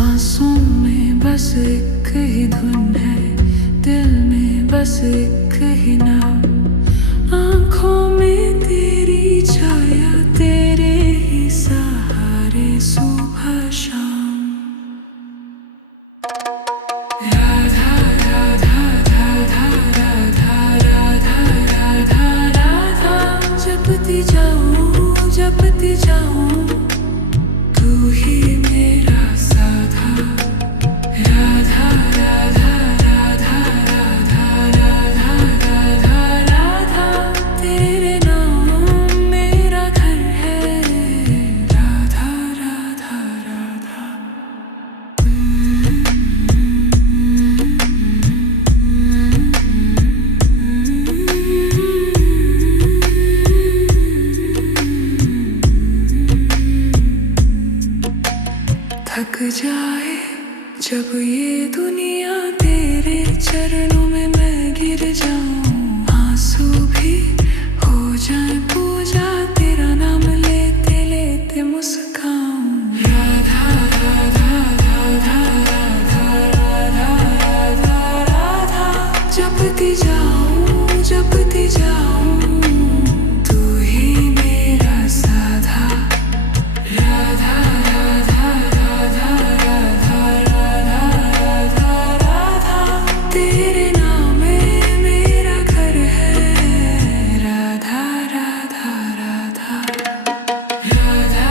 सांसों में बस एक ही धुन है, दिल में बस एक ही नाम। आंखों में तेरी छाया, तेरे ही सहारे सुबह शाम। राधा राधा राधा राधा राधा राधा राधा, जपती जाऊं तू ही मेरा साधा। राधा राधा राधा राधा राधा राधा राधा, तेरे नाम मेरा घर है। राधा राधा राधा। थक जाए जब ये दुनिया, तेरे चरणों में मैं गिर जाऊं। आंसू भी हो जाए पूजा, तेरा नाम लेते लेते मुस्काऊं। राधा राधा राधा राधा राधा राधा राधा, जपती जाऊं तू ही मेरा साधा। राधा राधा राधा राधा राधा राधा राधा, तेरे नाम में मेरा घर है। राधा राधा राधा। राधा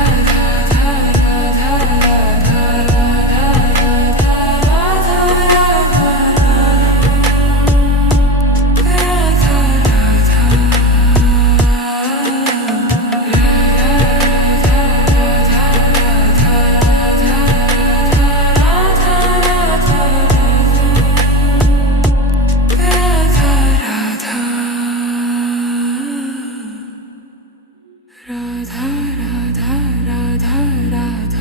राधा राधा राधा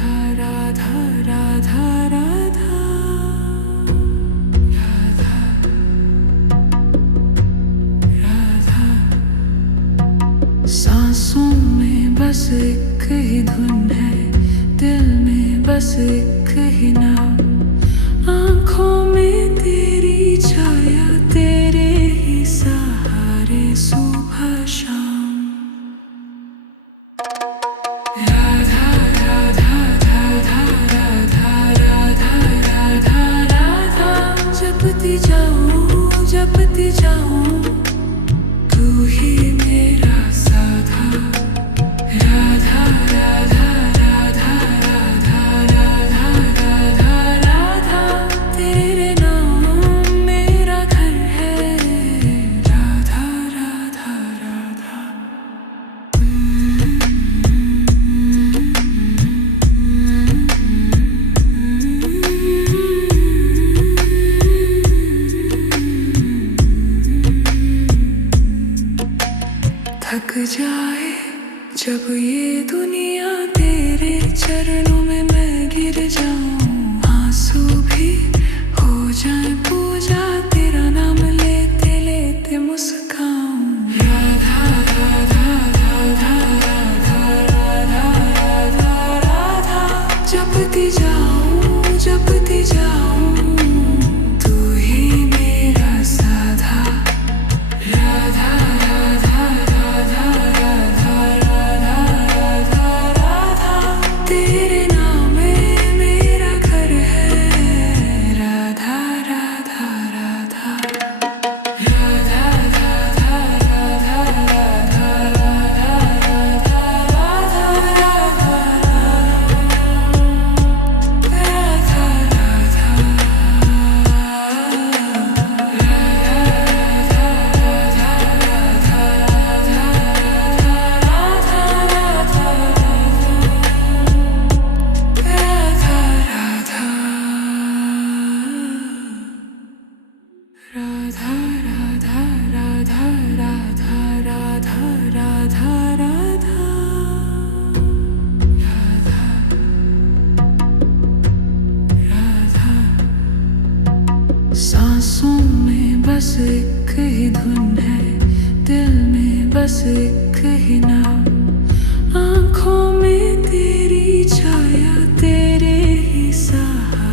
राधा राधा राधा सांसों में बस एक ही धुन है, दिल में बस एक ही नाम। आंखों में तेरी छाया, तेरे ही सहारे सुबह शाम। राधा राधा राधा राधा राधा राधा राधा, जपती जाऊं तू ही मेरा साधा। राधा राधा राधा राधा राधा राधा राधा, तेरे नाम मेरा घर है। राधा राधा राधा। थक जाए जब ये दुनिया, तेरे चरणों में मैं गिर जाऊं। आंसू भी हो जाए पूजा, तेरा नाम लेते लेते मुस्काऊं। राधा राधा राधा राधा राधा राधा राधा, जपती जाऊं तू ही मेरा साधा। राधा राधा राधा राधा राधा राधा राधा, तेरे नाम में मेरा घर है। राधा राधा राधा। राधा राधा राधा राधा राधा राधा राधा राधा सांसों में बस एक ही धुन है, दिल में बस एक ही नाम। आंखों में तेरी छाया, तेरे ही सहारे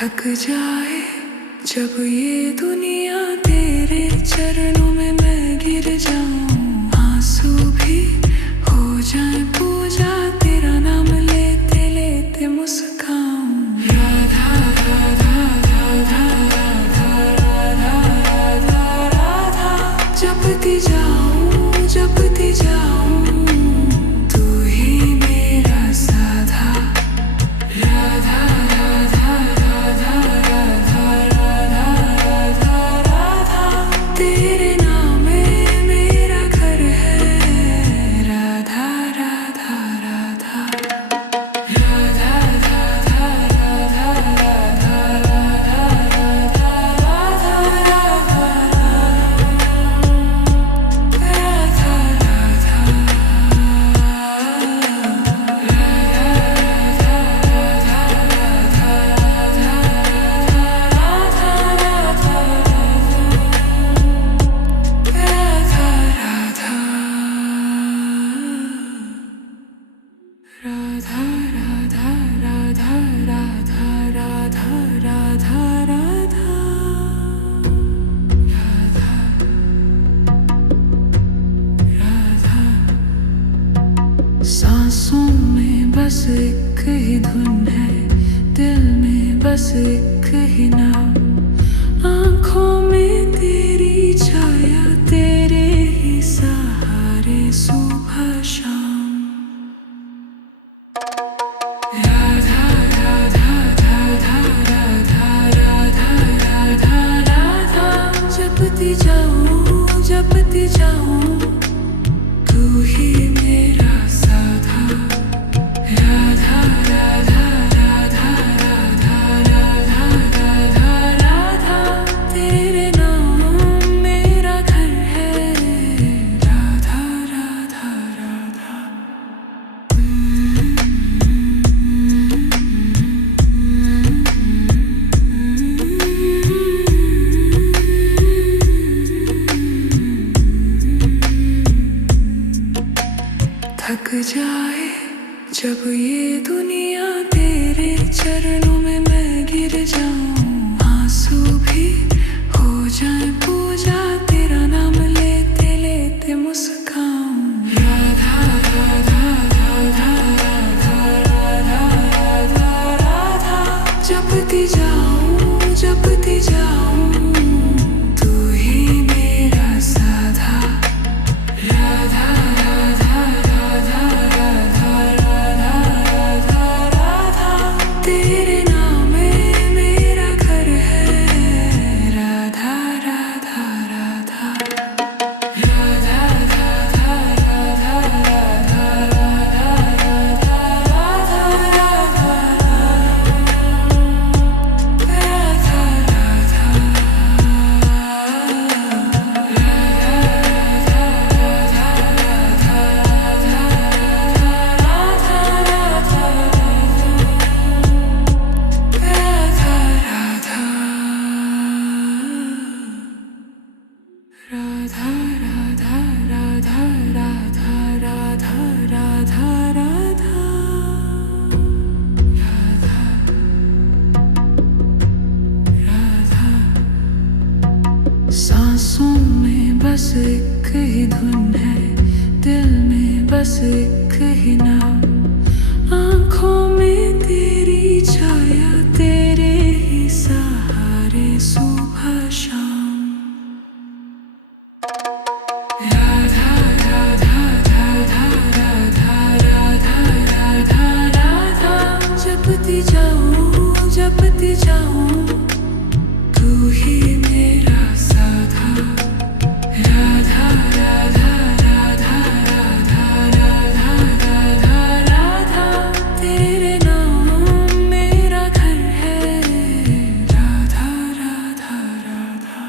थक जाए जब ये दुनिया तेरे चरणों में मैं गिर जाऊं, आंसू भी हो जाए पूजा, तेरा नाम लेते लेते मुस्काऊं। राधा राधा राधा राधा राधा राधा राधा, जपती जाऊं जपती जाऊं, तू ही मेरा साधा। राधा राधा राधा राधा राधा राधा राधा, तेरे नाम में मेरा घर है। राधा राधा राधा राधा राधा राधा राधा राधा सांसों में बस एक ही धुन है, दिल में बस एक ही नाम, आँखों में तेरी छाया, तेरे ही सहारे सुबह शाम। राधा राधा राधा राधा राधा राधा राधा, जपती जाऊं तू ही मेरा साधा। राधा राधा राधा राधा राधा राधा राधा, तेरे नाम मेरा घर है। राधा राधा राधा थक जाए जब ये दुनिया तेरे चरणों में मैं गिर जाऊं, आंसू भी हो जाए पूजा, तेरा नाम लेते लेते मुस्काऊं। राधा राधा राधा राधा राधा राधा राधा, जपती जाऊं तू ही मेरा साधा। राधा राधा राधा राधा राधा राधा राधा, तेरे नाम में मेरा घर है। राधा राधा राधा राधा राधा राधा राधा राधा सांसों में बस एक ही धुन है, दिल में बस एक ही नाम, आँखों में तेरी छाया, तेरे ही सहारे सुबह शाम। राधा राधा राधा राधा राधा राधा राधा, जपती जाऊं तू ही मेरा साधा। राधा राधा राधा राधा राधा राधा राधा, तेरे नाम मेरा घर है। राधा राधा राधा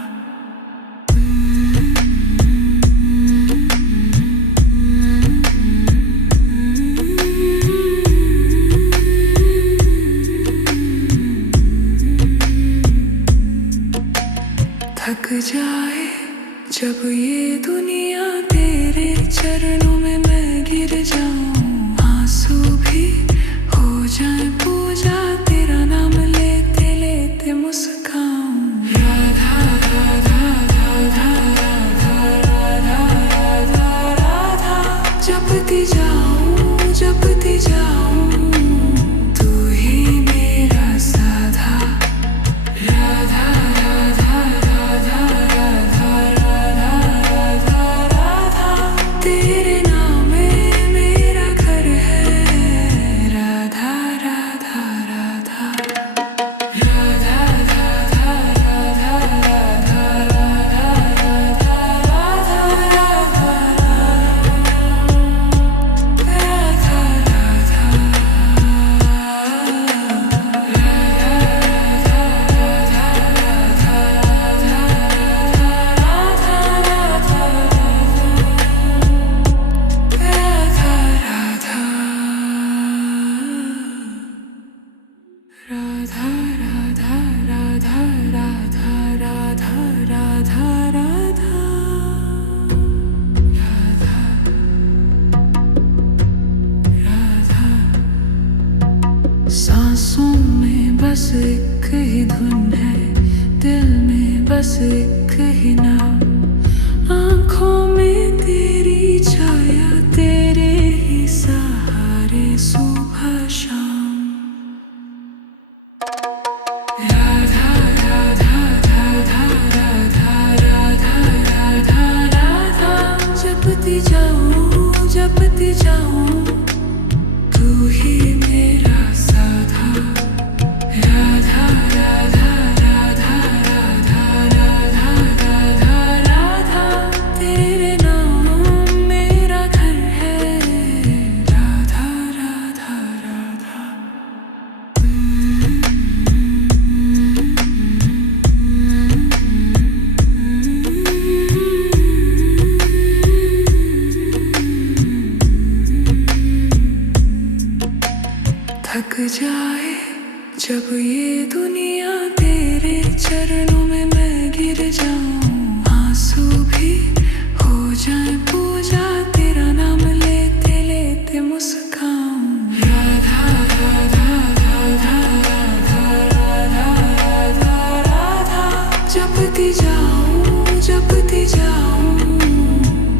थक जाए जब ये दुनिया तेरे चरणों में मैं गिर जाऊं, आंसू भी हो जाए पूजा, तेरा नाम लेते लेते राधा राधा राधा राधा राधा राधा राधा राधा। सांसों में बस एक ही धुन है, दिल में बस एक ही नाम, आँखों में तेरी छाया, तेरे ही सहारे सुबह शाम। राधा राधा राधा राधा राधा राधा राधा। जपती जाऊं तू ही मेरा साधा। राधा राधा राधा राधा राधा राधा राधा। तेरे नाम मेरा घर है, राधा राधा राधा। थक जाए जब ये दुनिया, तेरे चरणों में मैं गिर जाऊं, आंसू भी हो जाए पूजा, तेरा नाम लेते लेते मुस्काऊं। राधा राधा राधा राधा राधा राधा राधा। जपती जाऊं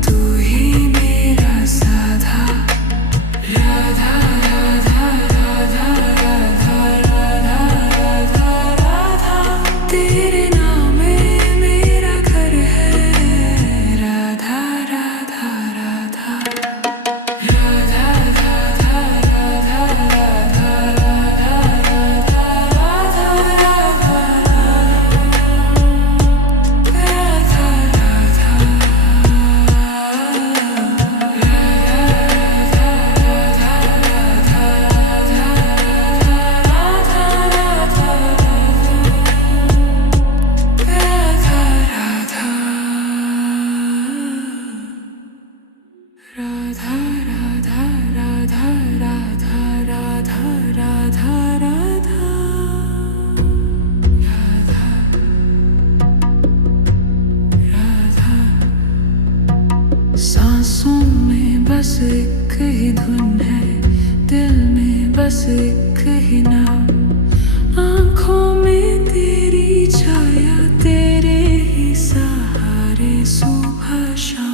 तू ही मेरा साधा। राधा राधा राधा राधा राधा राधा राधा। तेरे नाम में मेरा घर है, राधा राधा राधा। राधा राधा राधा राधा राधा राधा राधा राधा सांसों में बस एक ही धुन है, दिल में बस एक ही नाम, आँखों में तेरी छाया, तेरे ही सहारे सुबह शाम।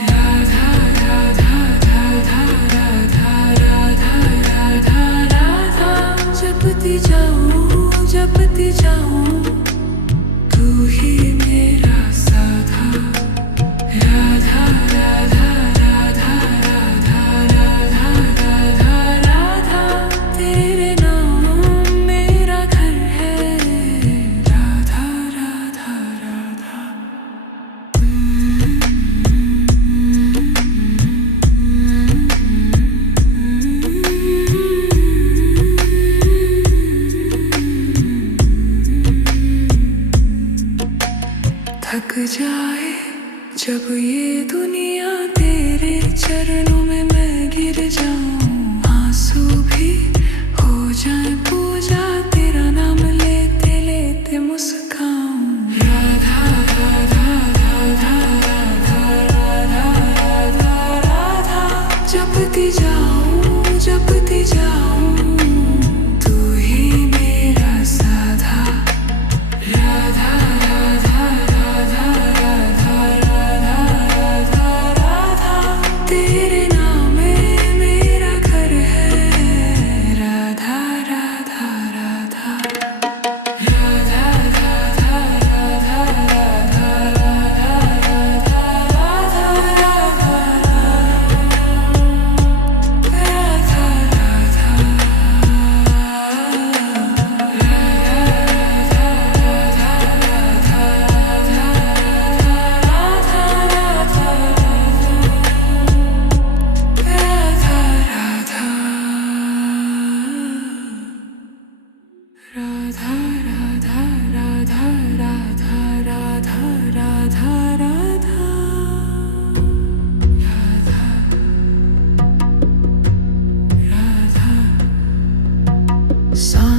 राधा राधा राधा राधा राधा राधा राधा। जपती जाऊं तू ही मेरा साधा। राधा राधा राधा राधा राधा राधा राधा। तेरे नाम मेरा घर है, राधा राधा राधा। थक जाए जब ये दुनिया, तेरे चरणों में मैं गिर जाऊं, आंसू भी हो जाए पूजा, तेरा नाम लेते लेते मुस्काऊं। राधा राधा राधा राधा राधा राधा राधा। जपती जाऊं तू ही मेरा साधा। राधा राधा राधा राधा राधा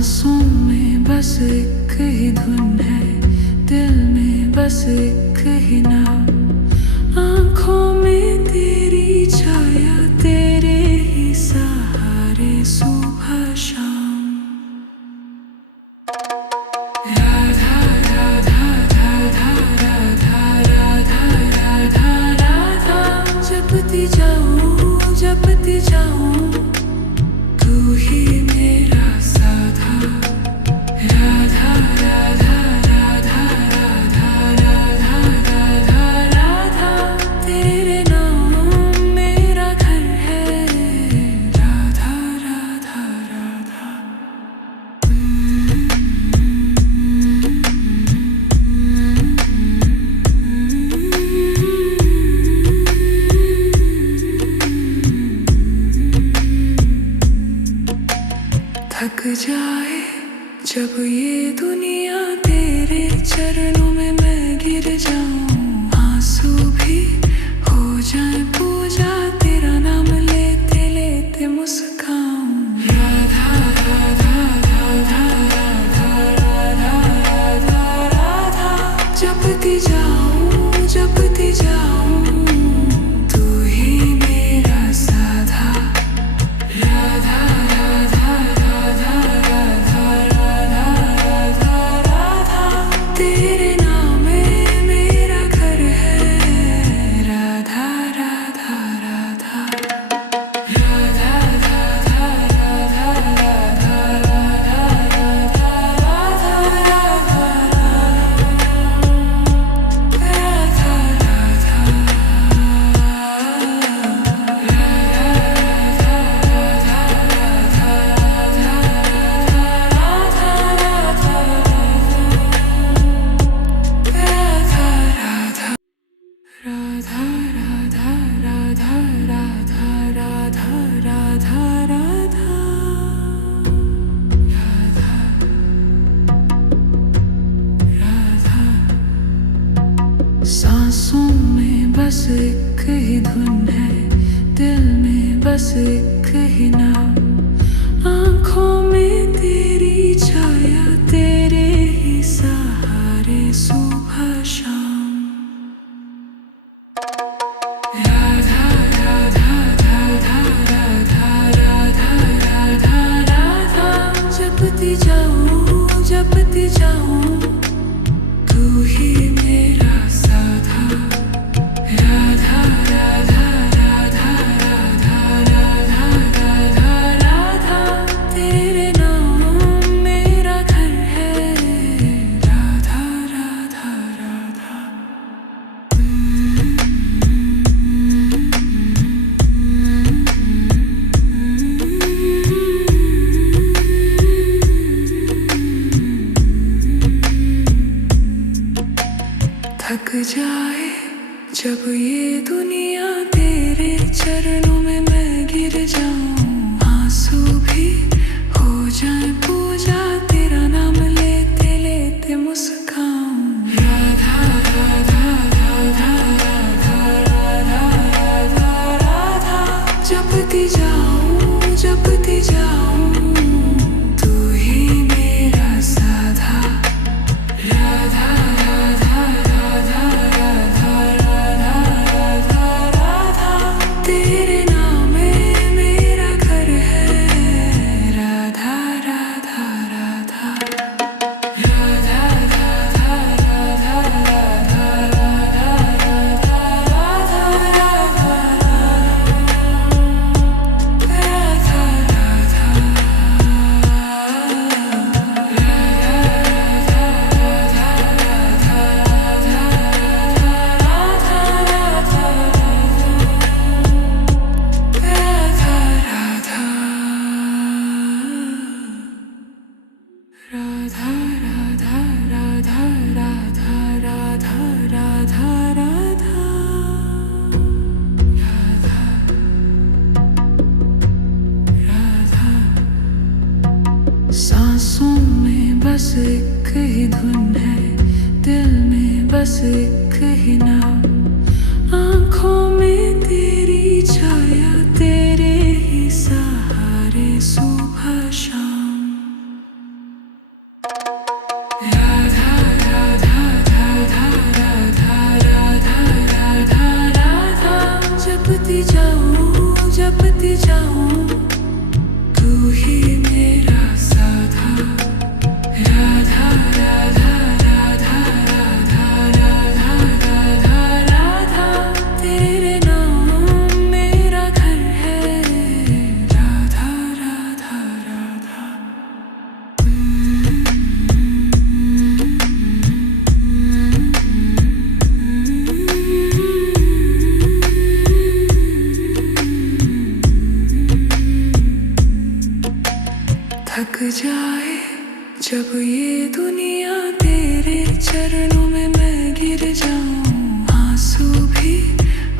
सांसों में बस एक ही धुन है, दिल में बस एक ही नाम। आँखों में तेरी छाया, तेरे ही सहारे सुबह शाम। राधा राधा राधा राधा राधा राधा राधा, जपती जाऊं तू ही मेरा साधा। राधा राधा राधा राधा राधा राधा राधा, तेरे नाम मेरा घर है। राधा राधा राधा। थक जाए जब ये दुनिया, तेरे चरणों में मैं गिर जाऊं। आंसू भी हो जाए पूजा, तेरा नाम लेते लेते मुस्काऊं। राधा राधा राधा राधा राधा राधा राधा, जपती जाऊं तू ही मेरा साधा। राधा राधा राधा राधा राधा राधा राधा, तेरे नाम में मेरा घर है। राधा राधा राधा। राधा राधा राधा राधा राधा राधा राधा सांसों में बस एक ही धुन है, दिल में बस एक ही नाम। आँखों में तेरी छाया, तेरे ही सहारे सुबह शाम। राधा राधा राधा राधा राधा राधा राधा, जपती जाऊं तू ही मेरा साधा। राधा राधा राधा राधा राधा राधा राधा, तेरे नाम मेरा घर है। राधा राधा राधा। थक जाए जब ये दुनिया, तेरे चरणों में मैं गिर जाऊं। आंसू भी हो जाए पूजा, तेरा नाम लेते लेते मुस्काऊं। राधा राधा राधा राधा राधा राधा राधा, जपती जाऊं तू ही मेरा साधा। राधा राधा राधा राधा राधा राधा राधा, तेरे नाम में मेरा घर है। राधा राधा राधा। राधा राधा राधा राधा राधा राधा राधा सांसों में बस एक ही धुन है, दिल में बस एक ही नाम। आँखों में तेरी छाया, तेरे ही सहारे सुबह शाम। थक जाए जब ये दुनिया तेरे चरणों में मैं गिर जाऊं, आंसू भी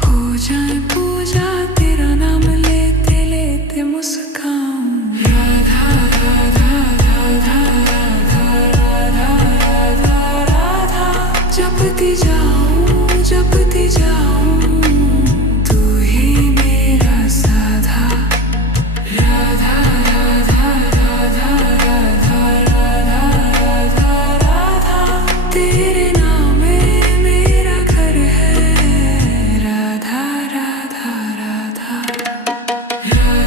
हो जाए पूजा, तेरा नाम लेते लेते मुस्काऊं। राधा राधा राधा राधा राधा राधा जपती जाऊं जपती जाऊं, तू ही मेरा साधा। राधा राधा राधा राधा राधा राधा तेरे नाम में मेरा घर है। राधा राधा राधा राधा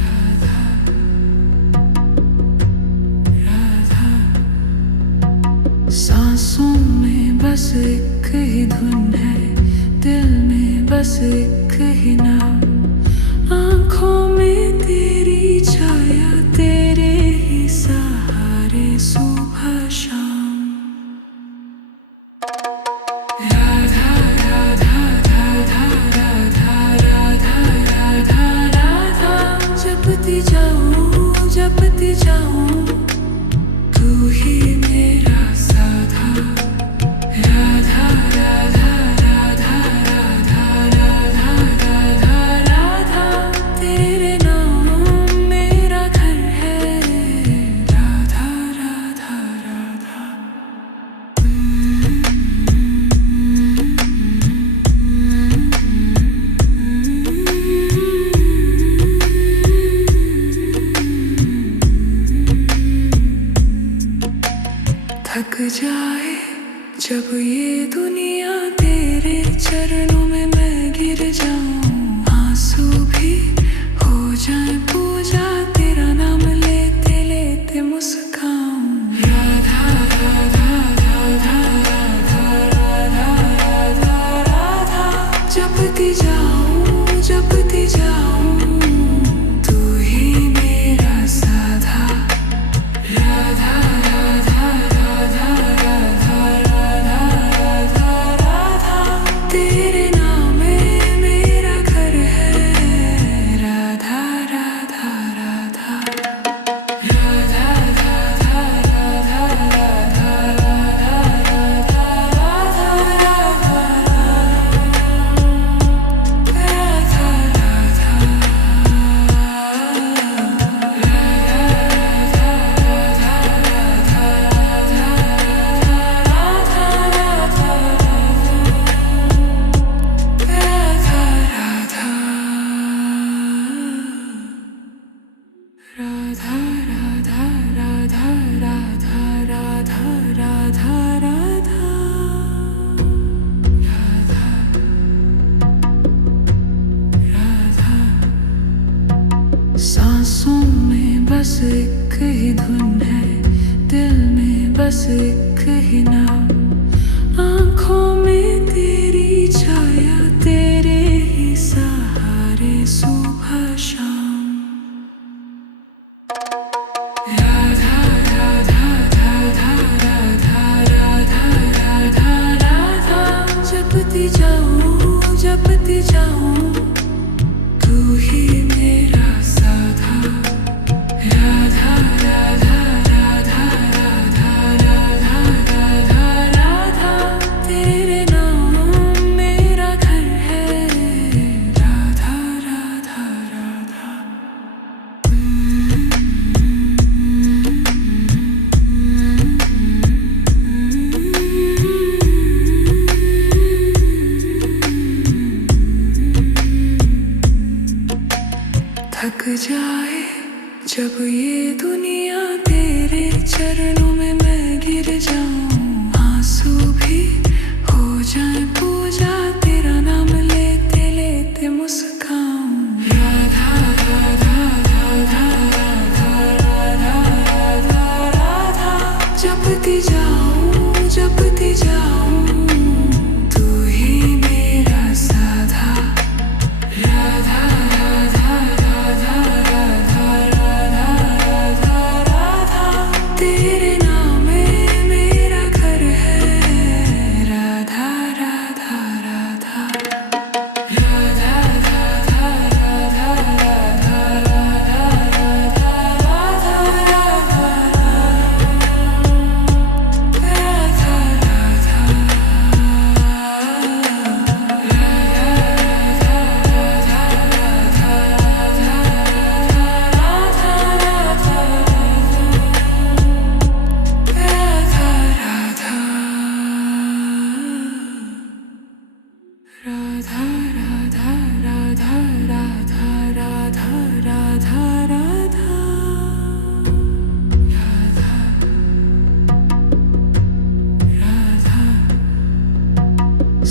राधा राधा सांसों में बस एक ही धुन है, दिल में बस एक ही नाम, आँखों में तेरी छाया, तेरे ही सहारे सुबह शाम। राधा राधा राधा राधा राधा राधा राधा जपती जाऊं, तू ही मेरा साधा। राधा राधा राधा राधा राधा राधा राधा तेरे नाम मेरा घर है। राधा राधा राधा थक जाए जब ये दुनिया तेरे चरणों में मैं गिर जाऊं, आंसू भी हो जाए पूजा, तेरा नाम लेते लेते मुस्काऊं। राधा राधा राधा राधा राधा राधा जपती जाऊं, तू ही मेरा साधा। राधा राधा राधा राधा राधा राधा तेरे नाम में मेरा घर है। राधा राधा राधा राधा राधा राधा सांसों में बस एक ही धुन है, दिल में बस एक ही नाम, आँखों में तेरी छाया, तेरे ही सहारे सुबह शाम। राधा राधा राधा राधा राधा राधा राधा जपती जाऊं, तू ही मेरा साधा। राधा राधा राधा राधा राधा राधा राधा तेरे नाम मेरा घर है। राधा राधा राधा थक जाए जब ये दुनिया तेरे चरणों में मैं गिर जाऊं, आंसू भी हो जाए पूजा, तेरा नाम लेते लेते राधा राधा राधा राधा राधा राधा राधा राधा।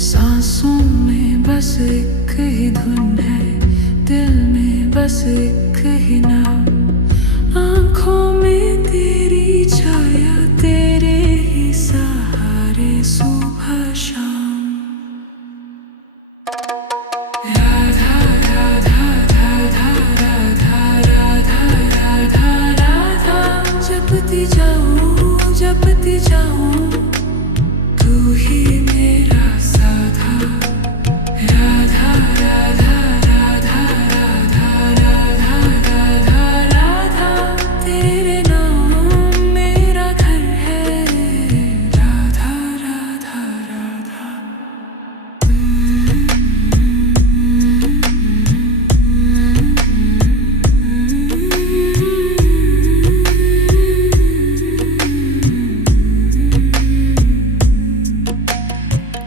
सांसों में बस एक ही धुन है, दिल में बस एक ही नाम, आँखों में तेरी छाया, तेरे ही सहारे सुबह शाम। राधा राधा राधा राधा राधा राधा राधा। जपती जाऊं तू ही मेरा साधा। राधा राधा राधा राधा राधा राधा राधा। तेरे नाम मेरा घर है, राधा राधा राधा।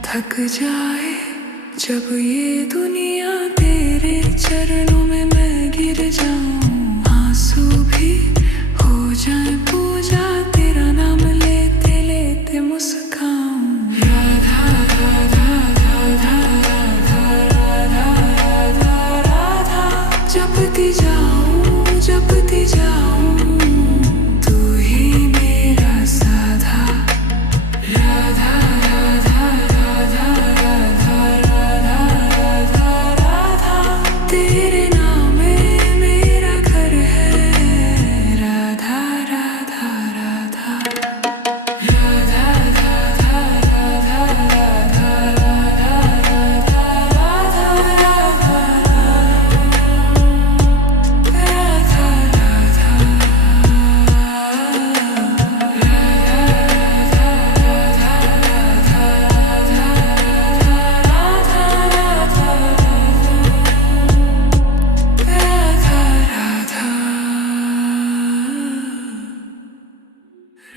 थक जाए जब ये दुनिया, तेरे चरणों में मैं गिर जाऊं, आंसू भी हो जाए पूजा, तेरा नाम लेते लेते मुस्काऊं। राधा राधा राधा राधा राधा राधा राधा। जपती जाऊं तू ही मेरा साधा। राधा राधा राधा राधा राधा राधा राधा। तेरे नाम में मेरा घर है, राधा राधा राधा। राधा राधा राधा राधा राधा राधा राधा।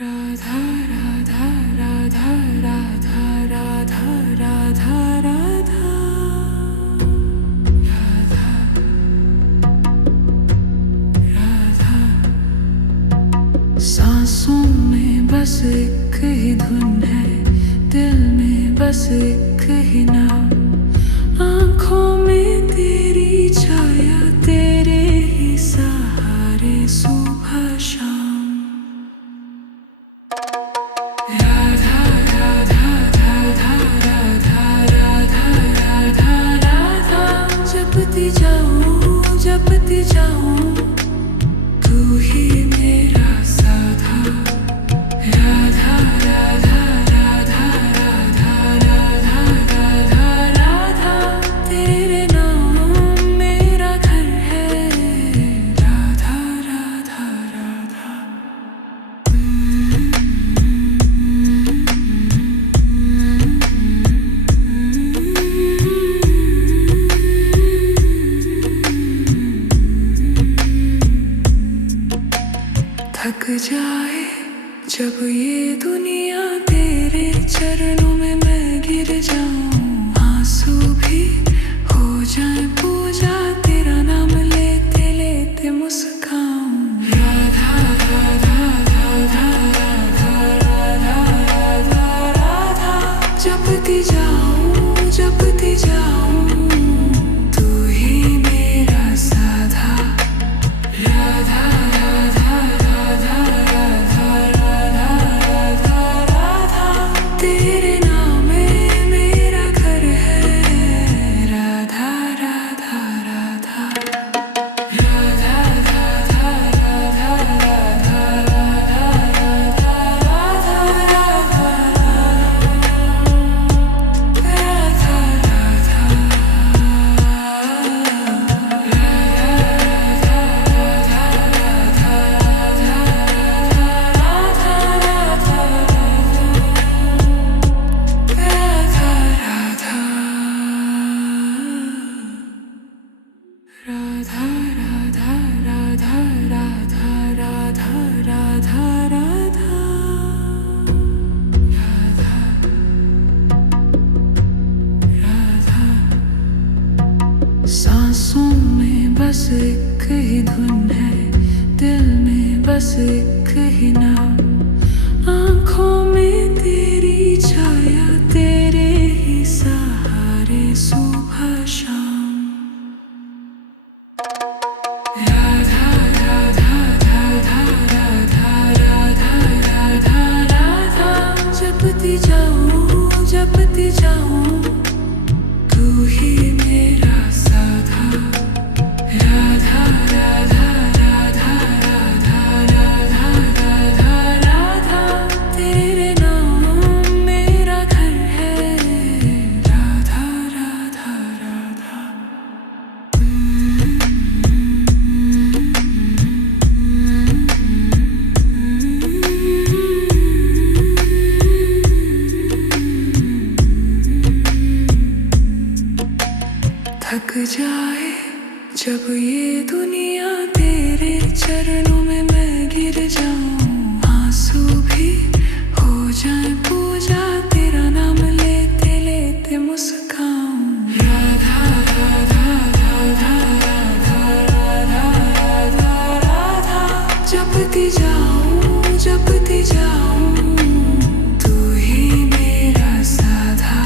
राधा राधा राधा राधा राधा राधा राधा राधा। सांसों में बस एक ही धुन है, दिल में बस एक ही नाम, आँखों में तेरी छाया, तेरे ही सहारे सुबह शाम। राधा राधा राधा राधा राधा राधा राधा। जपती जाऊं तू ही मेरा साधा। राधा राधा राधा राधा राधा राधा राधा। तेरे नाम मेरा घर है, राधा राधा राधा। थक जाए जब ये दुनिया, तेरे चरणों में मैं गिर जाऊं, आंसू भी हो जाए पूजा, तेरा नाम लेते लेते मुस्काऊं। राधा राधा राधा राधा राधा राधा राधा। जपती जाऊं तू ही मेरा साधा। राधा राधा राधा राधा राधा राधा राधा। तेरे सांसों में बस एक ही धुन है, दिल में बस एक ही नाम। आँखों में तेरी छाया, तेरे ही सहारे सुबह शाम। राधा राधा राधा राधा राधा राधा राधा, जपती जाऊं तू ही मेरा साधा। राधा राधा राधा राधा राधा राधा राधा, तेरे नाम मेरा घर है। राधा राधा राधा। थक जाए जब ये दुनिया तेरे चरणों में मैं गिर जाऊं, आंसू भी हो जाए पूजा, तेरा नाम लेते लेते मुस्काऊं। राधा राधा राधा राधा राधा राधा राधा, जपती जाऊं तू ही मेरा साधा।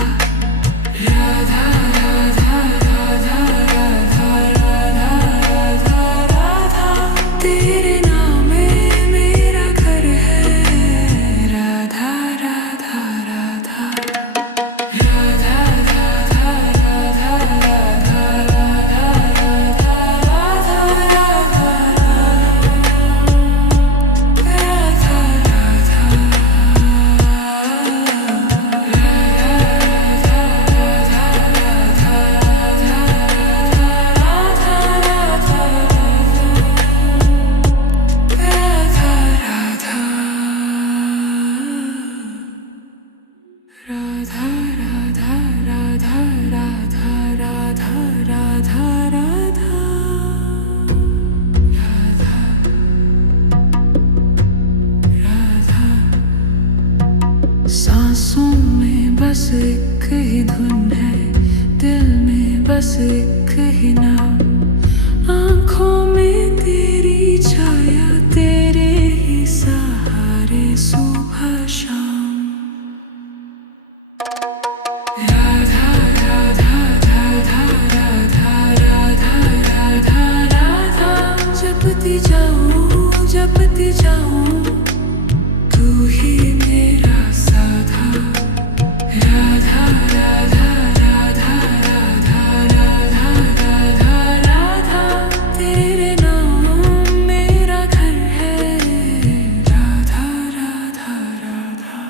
राधा राधा राधा राधा राधा राधा राधा, तेरे नाम में मेरा घर है। राधा राधा राधा। राधा राधा राधा राधा राधा राधा राधा सांसों में बस एक ही धुन है, दिल में बस एक ही नाम। आँखों में तेरी छाया, तेरे ही सहारे सुबह शाम। राधा राधा राधा राधा राधा राधा राधा, जपती जाऊं तू ही मेरा साधा। राधा राधा राधा राधा राधा राधा राधा, तेरे नाम मेरा घर है। राधा राधा राधा।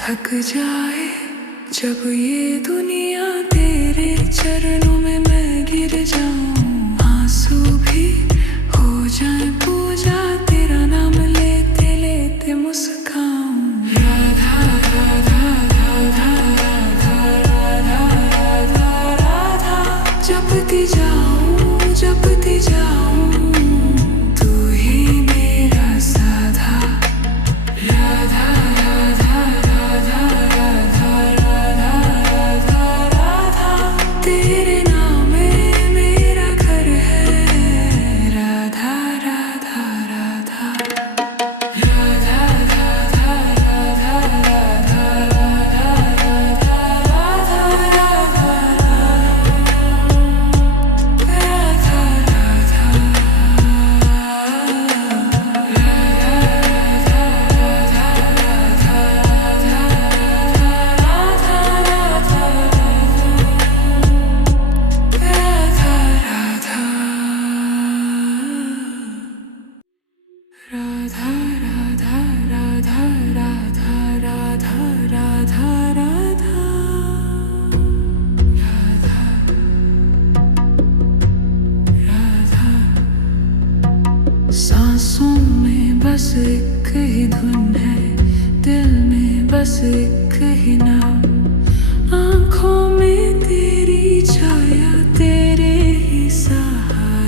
थक जाए जब ये दुनिया तेरे चरणों में मैं गिर जाऊं, आंसू भी हो जाए पूजा, तेरा नाम लेते लेते मुस्काऊं। राधा राधा राधा राधा राधा राधा राधा, जपती जाऊं तू ही मेरा साधा। राधा राधा राधा राधा राधा राधा राधा, तेरे नाम में मेरा घर है। राधा राधा राधा। राधा राधा राधा राधा राधा राधा राधा राधा सांसों में बस एक ही धुन है, दिल में बस एक ही नाम। आँखों में तेरी छाया, तेरे ही सहारे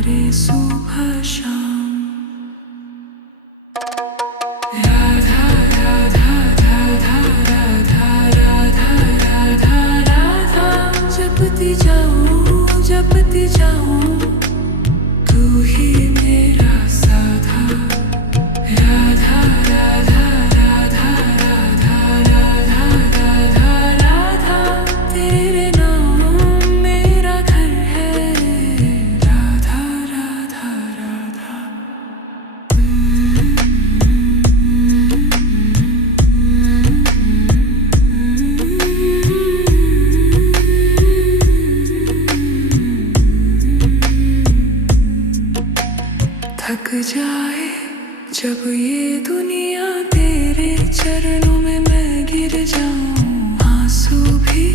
जाए जब ये दुनिया तेरे चरणों में मैं गिर जाऊं, आंसू भी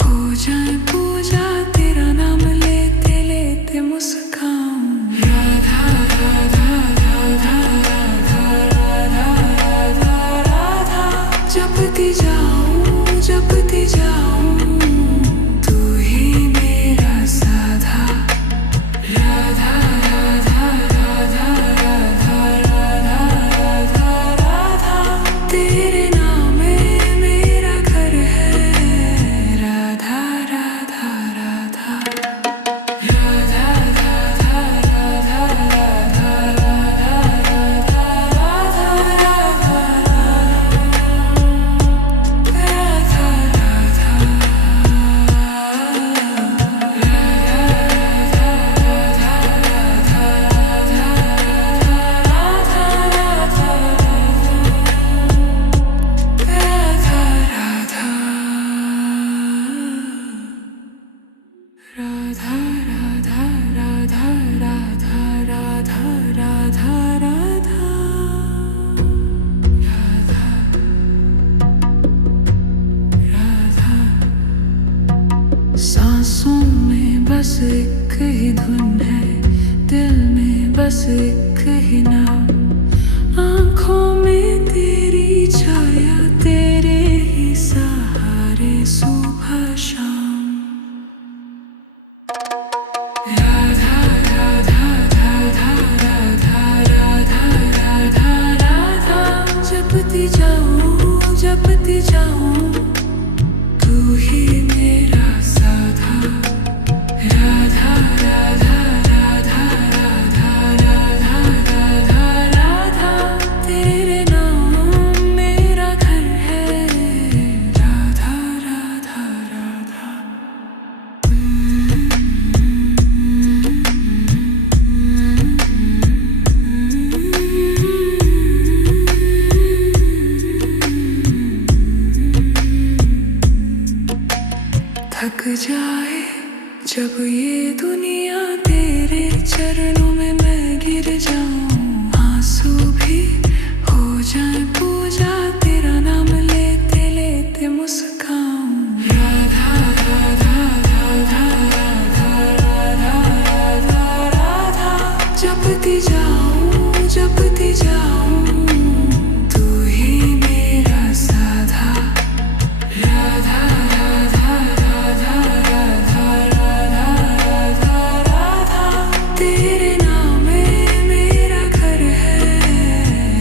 हो जाए पूजा, तेरा नाम लेते लेते मुस्काऊं। राधा राधा राधा राधा राधा राधा राधा, जपती जाऊं जपती जाऊं, तू ही मेरा साधा। राधा राधा राधा राधा राधा राधा राधा, तेरे नाम में मेरा घर है। राधा राधा राधा राधा राधा राधा राधा राधा सांसों में बस एक ही धुन है, दिल में बस एक ही नाम, आँखों में तेरी छाया, तेरे ही सहारे सुबह शाम। राधा राधा राधा राधा राधा राधा राधा, जपती जाऊं, तू ही मेरा साधा। राधा राधा राधा राधा राधा राधा राधा, तेरे नाम मेरा घर है। राधा राधा राधा थक जाए जब ये दुनिया तेरे चरणों में मैं गिर जाऊं, आंसू भी हो जाए पूजा, तेरा नाम लेते लेते मुस्काऊं। राधा राधा राधा राधा राधा राधा राधा, जपती जाऊं, तू ही मेरा साधा। राधा राधा राधा राधा राधा राधा राधा, तेरे नाम में मेरा घर है।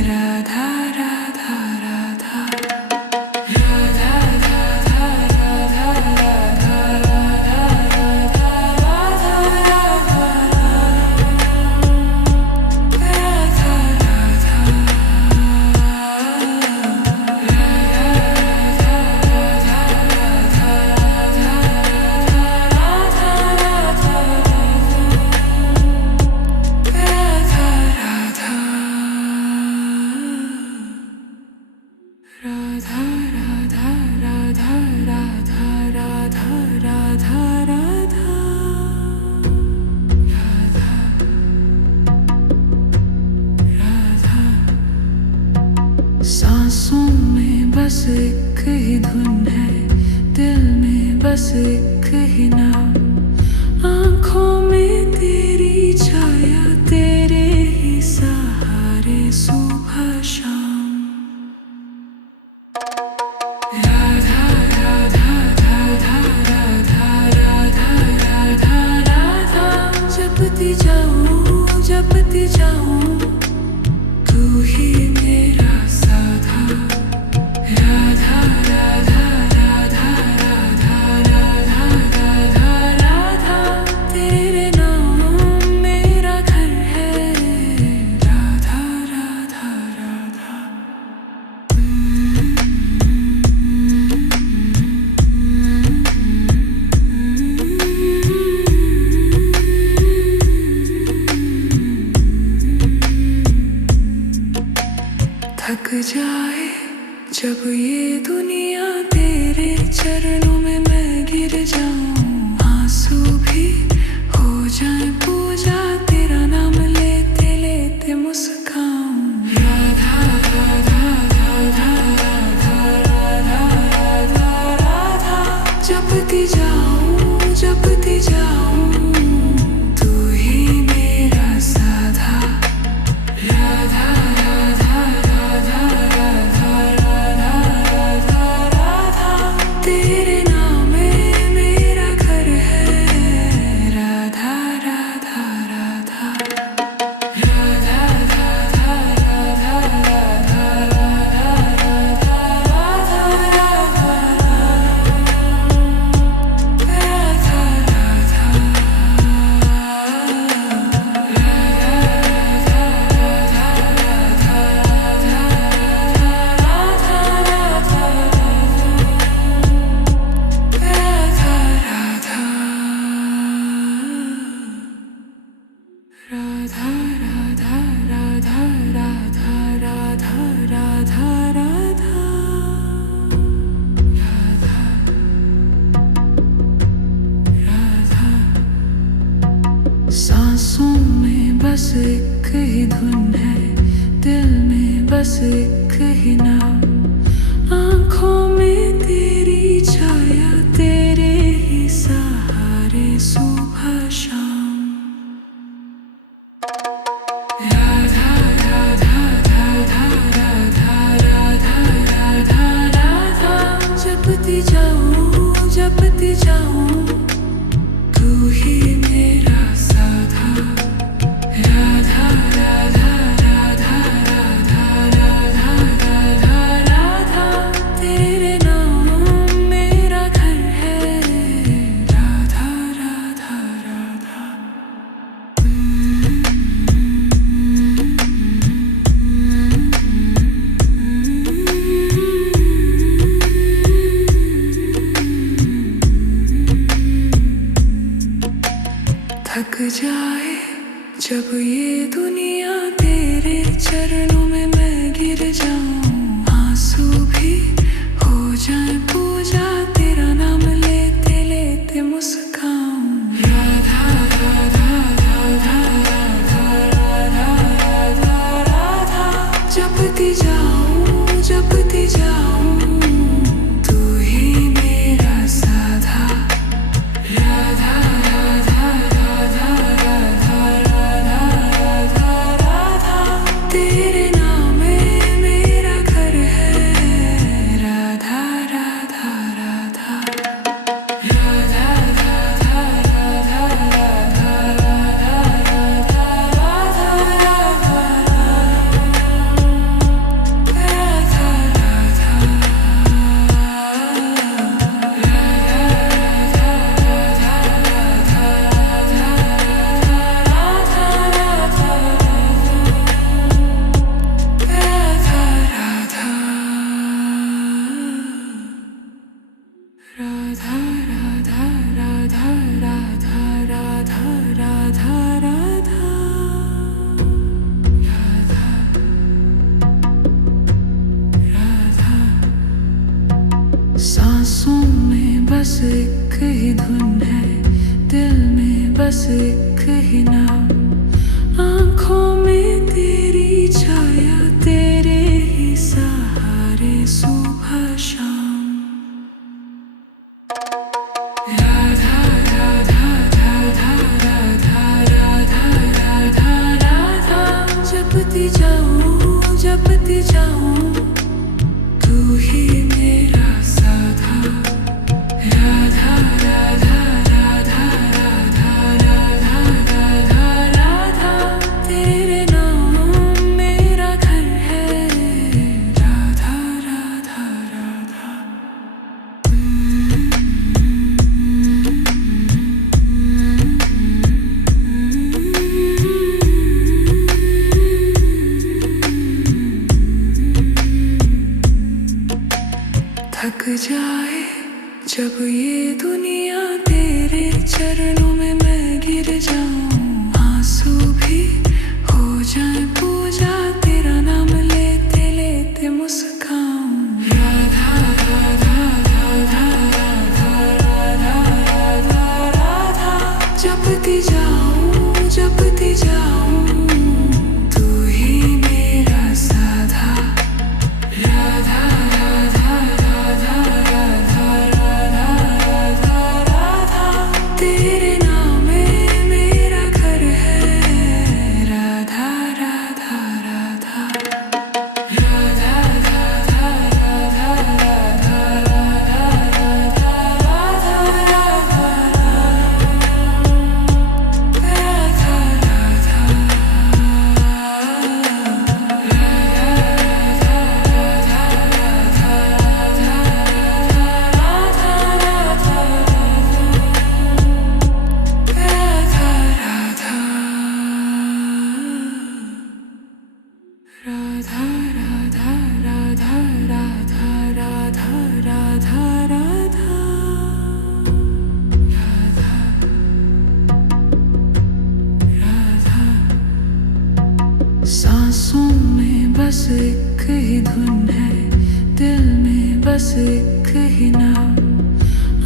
राधा राधा राधा राधा राधा राधा राधा राधा सांसों में बस एक ही धुन है, दिल में बस एक ही नाम, आँखों में तेरी छाया, तेरे ही सहारे सुबह शाम। राधा राधा राधा राधा राधा राधा राधा, जपती जाऊं, तू ही मेरा साधा। राधा राधा राधा राधा राधा राधा राधा, तेरे नाम मेरा घर है। राधा राधा राधा थक जाए जब ये दुनिया तेरे चरणों में मैं गिर जाऊं, आंसू भी हो जाए पूजा, तेरा नाम लेते लेते सांसों में बस एक ही धुन है, दिल में बस एक ही नाम। आँखों में तेरी छाया, तेरे ही सहारे सुबह शाम। राधा राधा राधा राधा राधा राधा राधा, जपती जाऊं तू ही मेरा साधा। राधा राधा राधा राधा राधा राधा राधा, तेरे नाम मेरा घर है। राधा राधा राधा। थक जाए जब ये दुनिया, तेरे चरणों में मैं गिर जाऊं। आंसू भी हो जाए पूजा, तेरा नाम लेते लेते मुस्काऊं। राधा राधा राधा राधा राधा राधा राधा, जपती जाऊं तू ही मेरा साधा। राधा राधा राधा राधा राधा राधा राधा, तेरे नाम में मेरा घर है। राधा राधा राधा। राधा राधा राधा राधा राधा राधा राधा सांसों में बस एक ही धुन है, दिल में बस एक ही नाम। आँखों में तेरी छाया, तेरे ही सहारे सुबह शाम। राधा राधा राधा राधा राधा राधा राधा, जपती जाऊं तू ही मेरा साधा। राधा राधा राधा राधा राधा राधा राधा, तेरे नाम मेरा घर है। राधा राधा राधा। थक जाए जब ये दुनिया, तेरे चरणों में मैं गिर जाऊं। आंसू भी हो जाए पूजा, तेरा नाम लेते लेते मुस्काऊं। राधा राधा राधा राधा राधा राधा राधा, जपती जाऊं तू ही मेरा साधा। राधा राधा राधा राधा राधा राधा राधा, तेरे नाम में मेरा घर है। राधा राधा राधा। राधा राधा राधा राधा राधा राधा राधा सांसों में बस एक ही धुन है, दिल में बस एक ही नाम।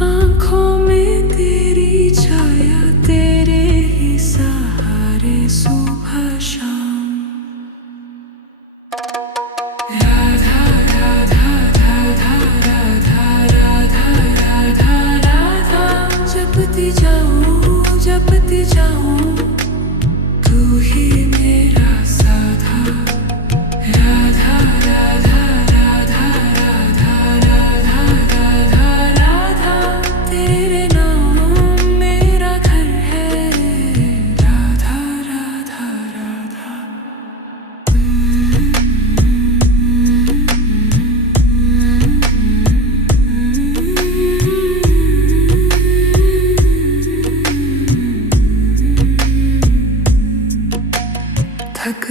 आँखों में तेरी छाया, तेरे ही साथ।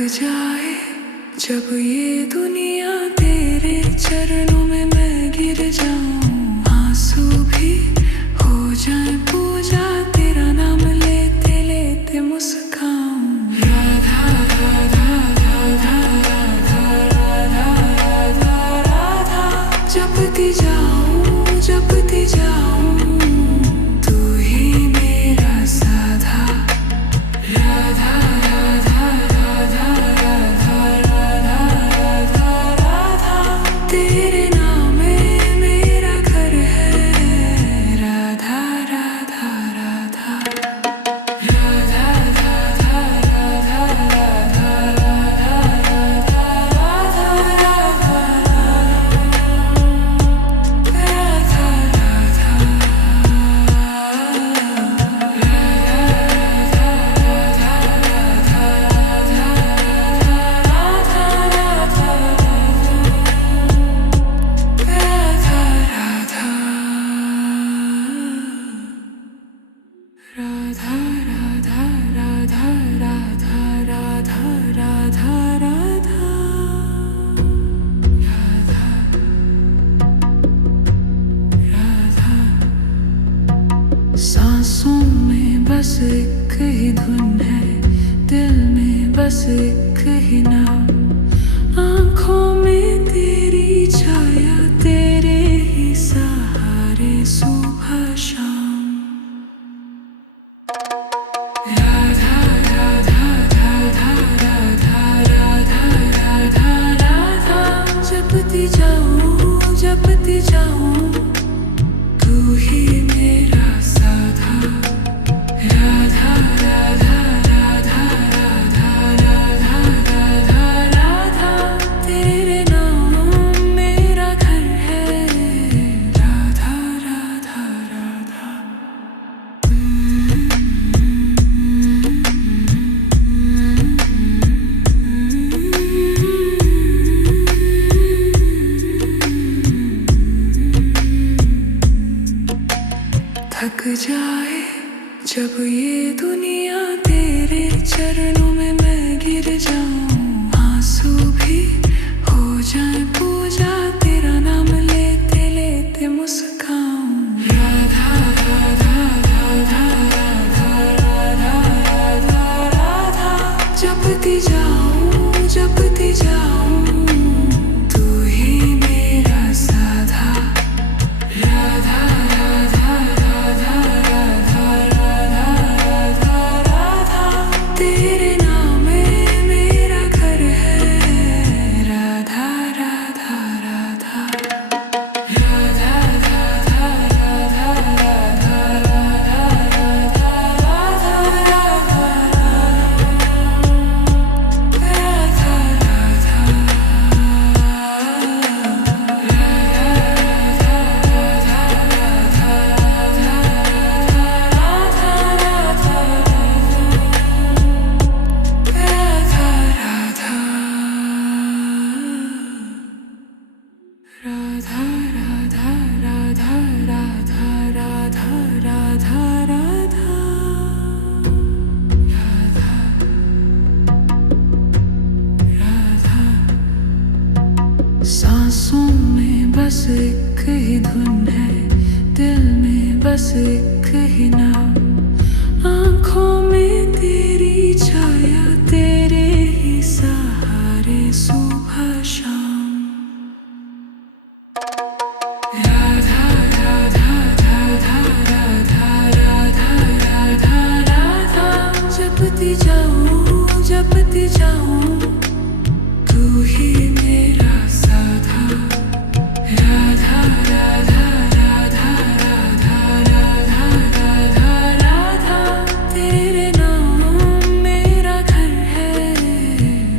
जाए जब ये दुनिया तेरे चरणों में मैं गिर जाऊं, आंसू भी हो जाए पूजा, तेरा नाम लेते लेते मुस्काऊं। राधा राधा राधा राधा राधा राधा राधा, जपती जाऊं तू ही मेरा साधा। राधा राधा राधा राधा राधा राधा राधा, तेरे नाम में मेरा घर है। राधा राधा राधा राधा राधा राधा राधा राधा सांसों में बस एक ही धुन है, दिल में बस एक ही नाम, आंखों में तेरी छाया, तेरे ही सहारे सुबह शाम। राधा राधा राधा राधा राधा राधा राधा, जपती जाऊं तू ही मेरा साधा। राधा राधा राधा राधा राधा राधा राधा, तेरे नाम मेरा घर है। राधा राधा राधा थक जाए जब ये दुनिया तेरे चरणों में मैं गिर जाऊं, आंसू भी हो जाए पूजा, तेरा नाम लेते लेते मुस्काऊं। राधा राधा राधा राधा राधा राधा राधा, जपती जाऊं तू ही मेरा साधा। राधा राधा राधा राधा राधा राधा राधा, तेरे नाम में मेरा घर है। राधा राधा राधा राधा राधा राधा राधा राधा सांसों में बस एक ही धुन है, दिल में बस एक ही नाम, आंखों में तेरी छाया, तेरे ही सहारे सुबह शाम। राधा राधा राधा राधा राधा राधा राधा, जपती जाऊं तू ही मेरा साधा। राधा राधा राधा राधा राधा राधा राधा, तेरे नाम मेरा घर है।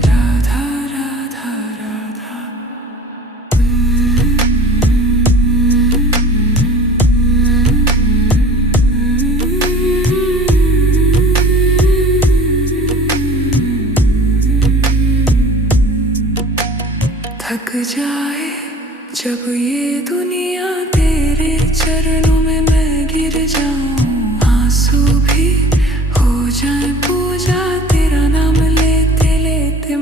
राधा राधा राधा थक जाए जब ये दुनिया तेरे चरणों में मैं गिर जाऊं, आंसू भी हो जाए पूजा, तेरा नाम लेते लेते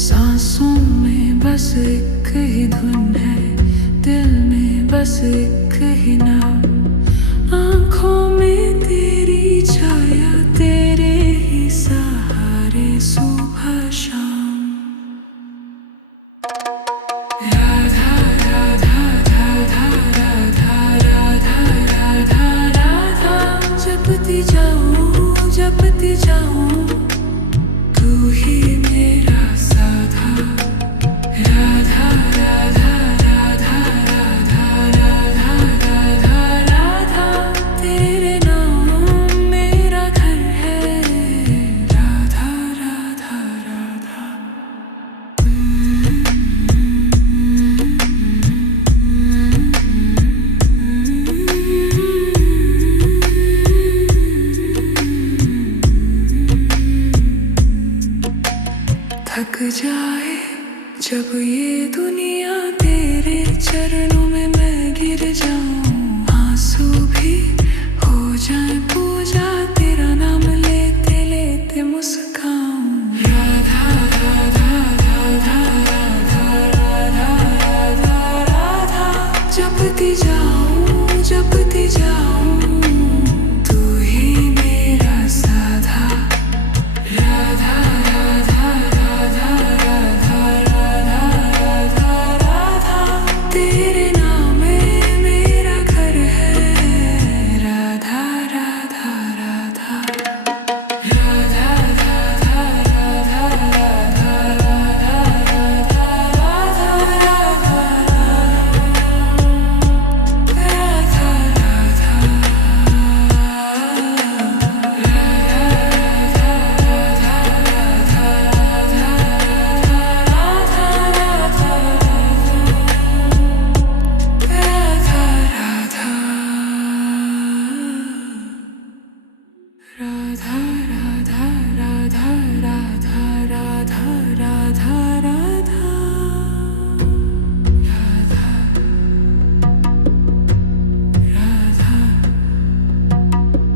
सांसों में बस एक ही धुन है, दिल में बस एक ही नाम। आँखों में तेरी छाया, तेरे ही सहारे सुबह शाम। राधा राधा राधा राधा राधा राधा राधा, जपती जाऊं तू ही मेरा साधा। राधा राधा राधा राधा राधा राधा राधा, तेरे नाम मेरा घर है। राधा राधा राधा। थक जाए जब ये दुनिया, तेरे चरणों में मैं गिर जाऊं। आंसू भी हो जाए पूजा, तेरा नाम लेते लेते मुस्काऊं। राधा राधा राधा राधा राधा राधा राधा, जपती जाऊं तू ही मेरा साधा। राधा राधा राधा राधा राधा राधा राधा, तेरे नाम में मेरा घर है। राधा राधा राधा। राधा राधा राधा राधा राधा राधा राधा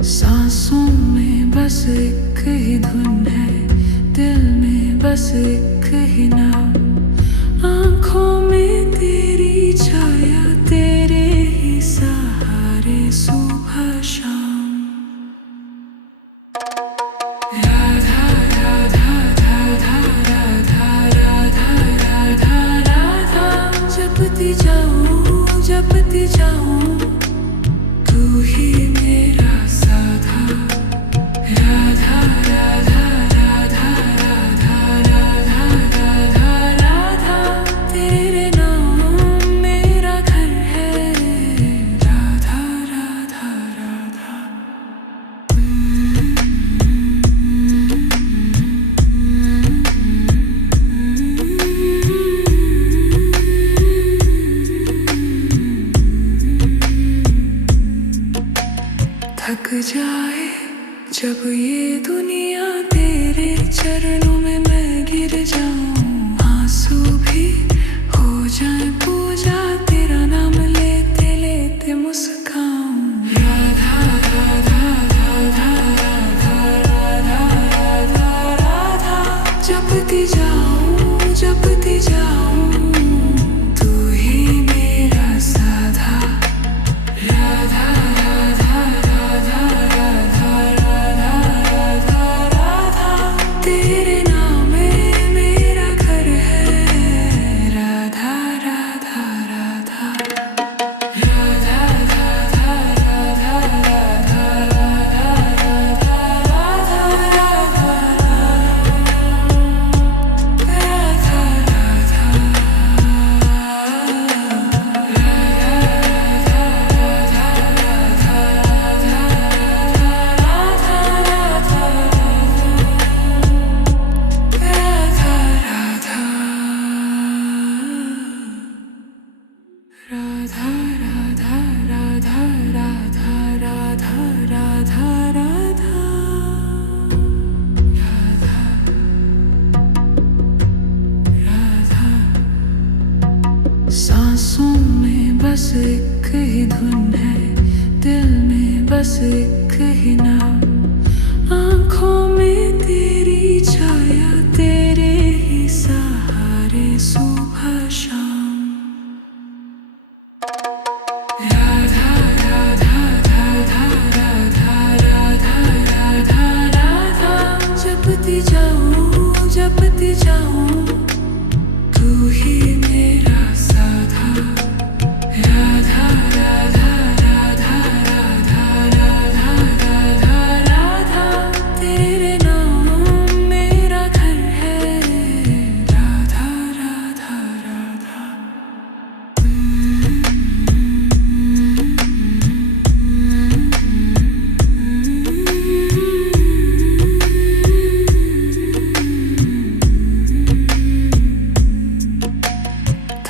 सांसों में बस एक ही धुन है, दिल में बस एक ही नाम। आँखों में तेरी छाया, तेरे ही सहारे सुबह शाम। राधा राधा राधा राधा राधा राधा राधा, जपती जाऊं तू ही मेरा साधा। राधा राधा राधा राधा राधा राधा राधा, तेरे नाम मेरा घर है। राधा राधा राधा। थक जाए जब ये दुनिया, तेरे चरणों में मैं गिर जाऊं। आंसू भी हो जाए पूजा, तेरा नाम लेते लेते मुस्काऊं। राधा राधा राधा राधा राधा राधा राधा, जपती जाऊं तू ही मेरा साधा। राधा राधा राधा राधा राधा राधा राधा, तेरे नाम में मेरा घर है। राधा राधा राधा। राधा राधा राधा राधा राधा राधा राधा राधा सांसों में बस एक ही धुन है, दिल में बस एक ही नाम। आँखों में तेरी छाया, तेरे ही साथ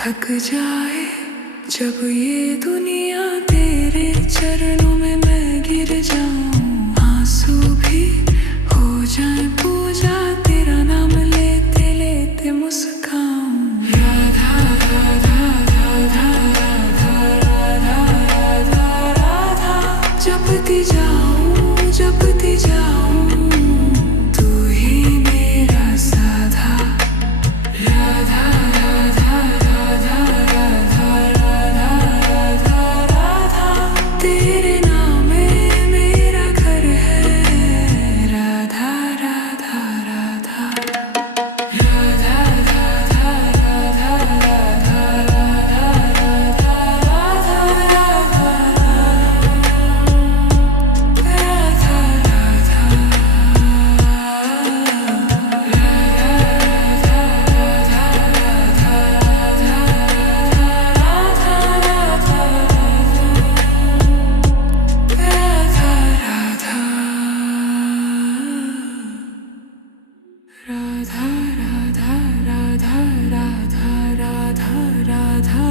थक जाए जब ये दुनिया तेरे चरणों में मैं गिर जाऊं, आंसू भी हो जाए पूजा, तेरा नाम लेते लेते मुस्काऊं। राधा राधा राधा राधा राधा राधा राधा, जपती जाऊं जपती जाऊं, तू ही मेरा साधा। राधा राधा राधा राधा राधा राधा राधा, तेरे नाम में मेरा घर है। राधा राधा राधा राधा राधा राधा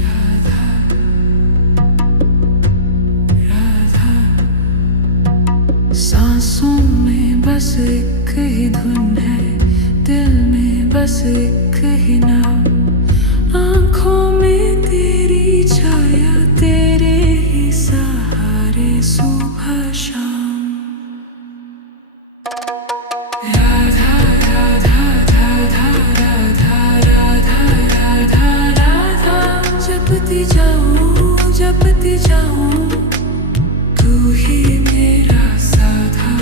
राधा राधा सांसों में बस एक ही धुन है, दिल में बस एक ही नाम, आँखों में तेरी छाया, तेरे ही सहारे सुबह शाम। राधा राधा राधा राधा राधा राधा राधा, जपती जाऊं तू ही मेरा साधा।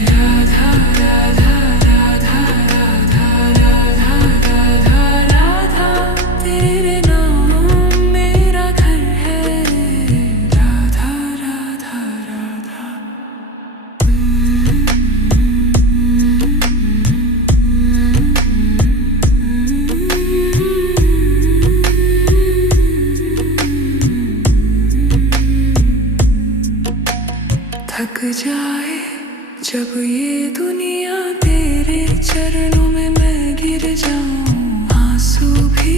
राधा राधा राधा राधा राधा राधा राधा, तेरे नाम मेरा घर है। राधा राधा राधा थक जाए जब ये दुनिया तेरे चरणों में मैं गिर जाऊं, आंसू भी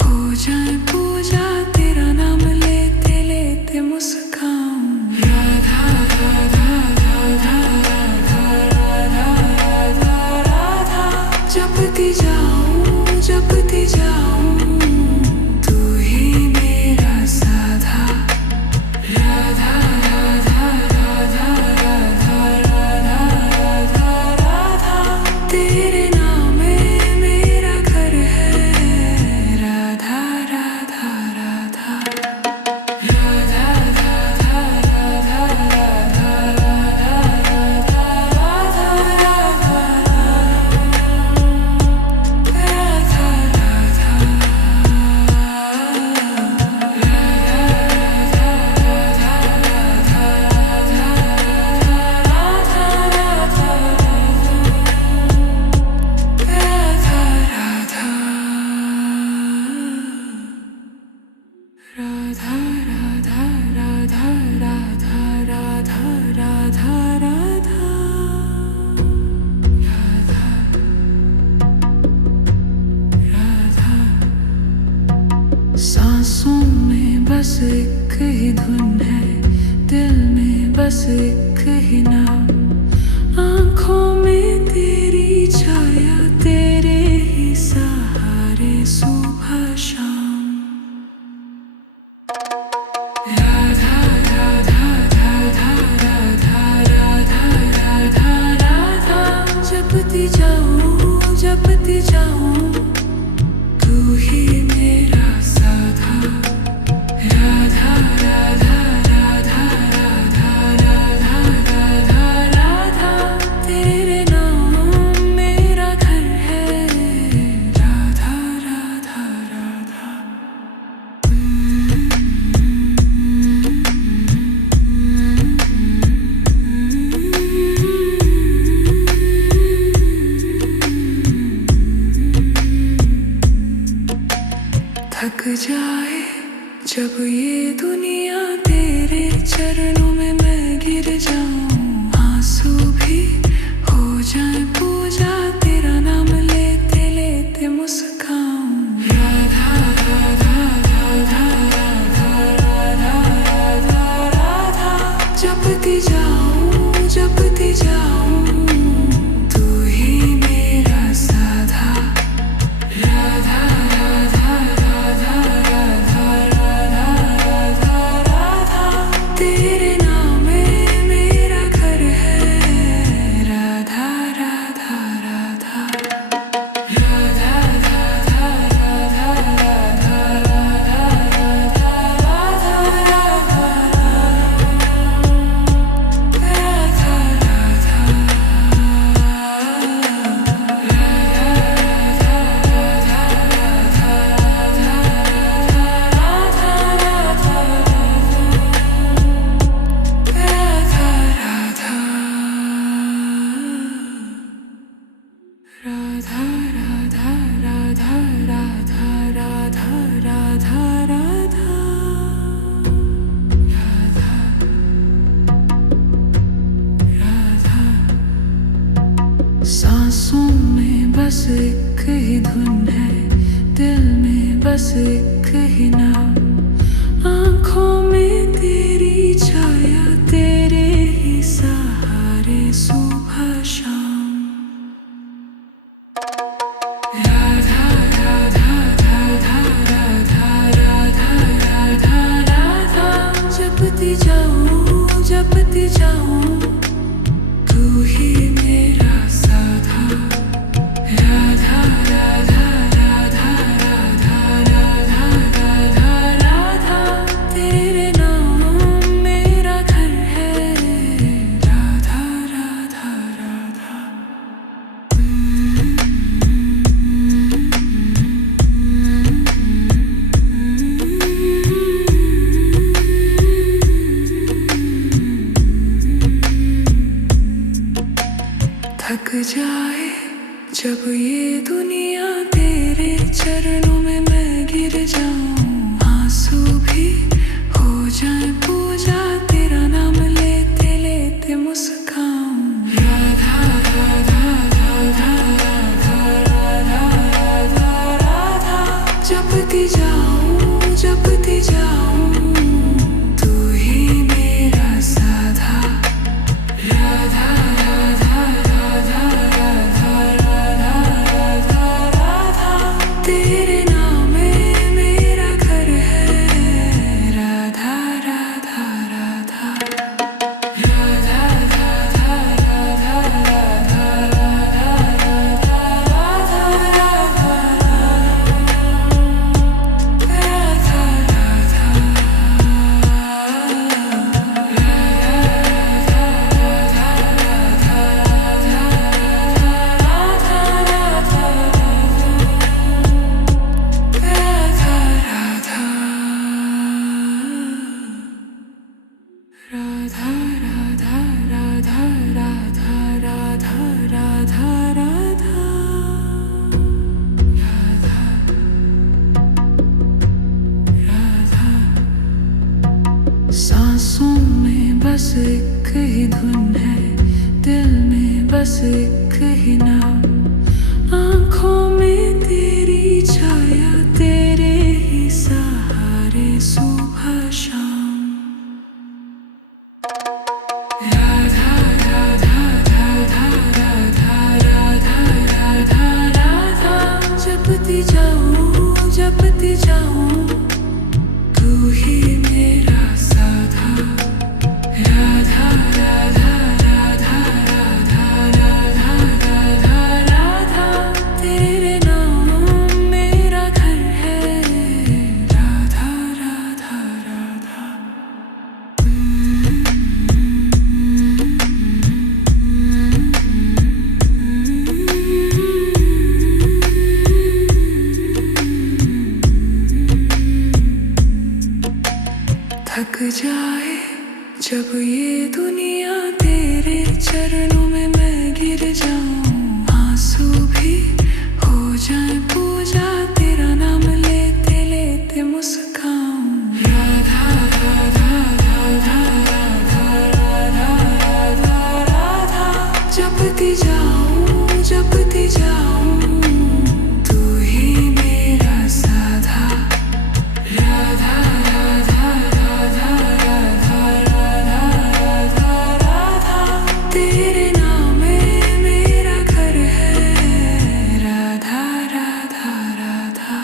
हो जाए पूजा, तेरा नाम लेते लेते मुस्काऊं। राधा राधा राधा राधा राधा राधा राधा, जपती जाऊं तू ही मेरा साधा। राधा राधा राधा राधा राधा राधा राधा, तेरे नाम में मेरा घर है। राधा राधा राधा राधा राधा राधा राधा राधा सांसों में बस एक ही धुन है, दिल में बस एक ही नाम, आँखों में तेरी छाया, तेरे ही सहारे सुबह शाम। राधा राधा राधा राधा राधा राधा राधा, जपती जाऊं तू ही मेरा साधा। राधा राधा राधा राधा राधा राधा राधा, तेरे नाम मेरा घर है। राधा राधा राधा थक जाए जब ये दुनिया तेरे चरणों में मैं गिर जाऊं, आंसू भी हो जाए पूजा, तेरा नाम लेते लेते सांसों में बस एक ही धुन है, दिल में बस एक ही नाम। आँखों में तेरी छाया, तेरे ही सहारे सुबह शाम। राधा राधा राधा राधा राधा राधा राधा, जपती जाऊं तू ही मेरा साधा। राधा राधा राधा राधा राधा राधा राधा, तेरे नाम मेरा घर है। राधा राधा राधा। थक जाए जब ये दुनिया, तेरे चरणों में मैं गिर जाऊं। आंसू भी हो जाए पूजा, तेरा नाम लेते लेते मुस्काऊं। राधा राधा राधा राधा राधा राधा राधा, जपती जाऊं तू ही मेरा साधा। राधा राधा राधा राधा राधा राधा राधा, तेरे नाम में मेरा घर है। राधा राधा राधा। राधा राधा राधा राधा राधा राधा राधा राधा सांसों में बस एक ही धुन है, दिल में बस एक ही नाम। आँखों में तेरी छाया, तेरे ही सहारे सुबह शाम। राधा राधा राधा राधा राधा राधा राधा, जपती जाऊं तू ही मेरा साधा। राधा राधा राधा राधा राधा राधा राधा, तेरे नाम मेरा घर है। राधा राधा राधा। थक जाए जब ये दुनिया, तेरे चरणों में मैं गिर जाऊं। आंसू भी हो जाए पूजा, तेरा नाम लेते लेते मुस्काऊं। राधा राधा राधा राधा राधा राधा राधा, जपती जाऊं तू ही मेरा साधा। राधा राधा राधा राधा राधा राधा राधा, तेरे नाम में मेरा घर है। राधा राधा राधा।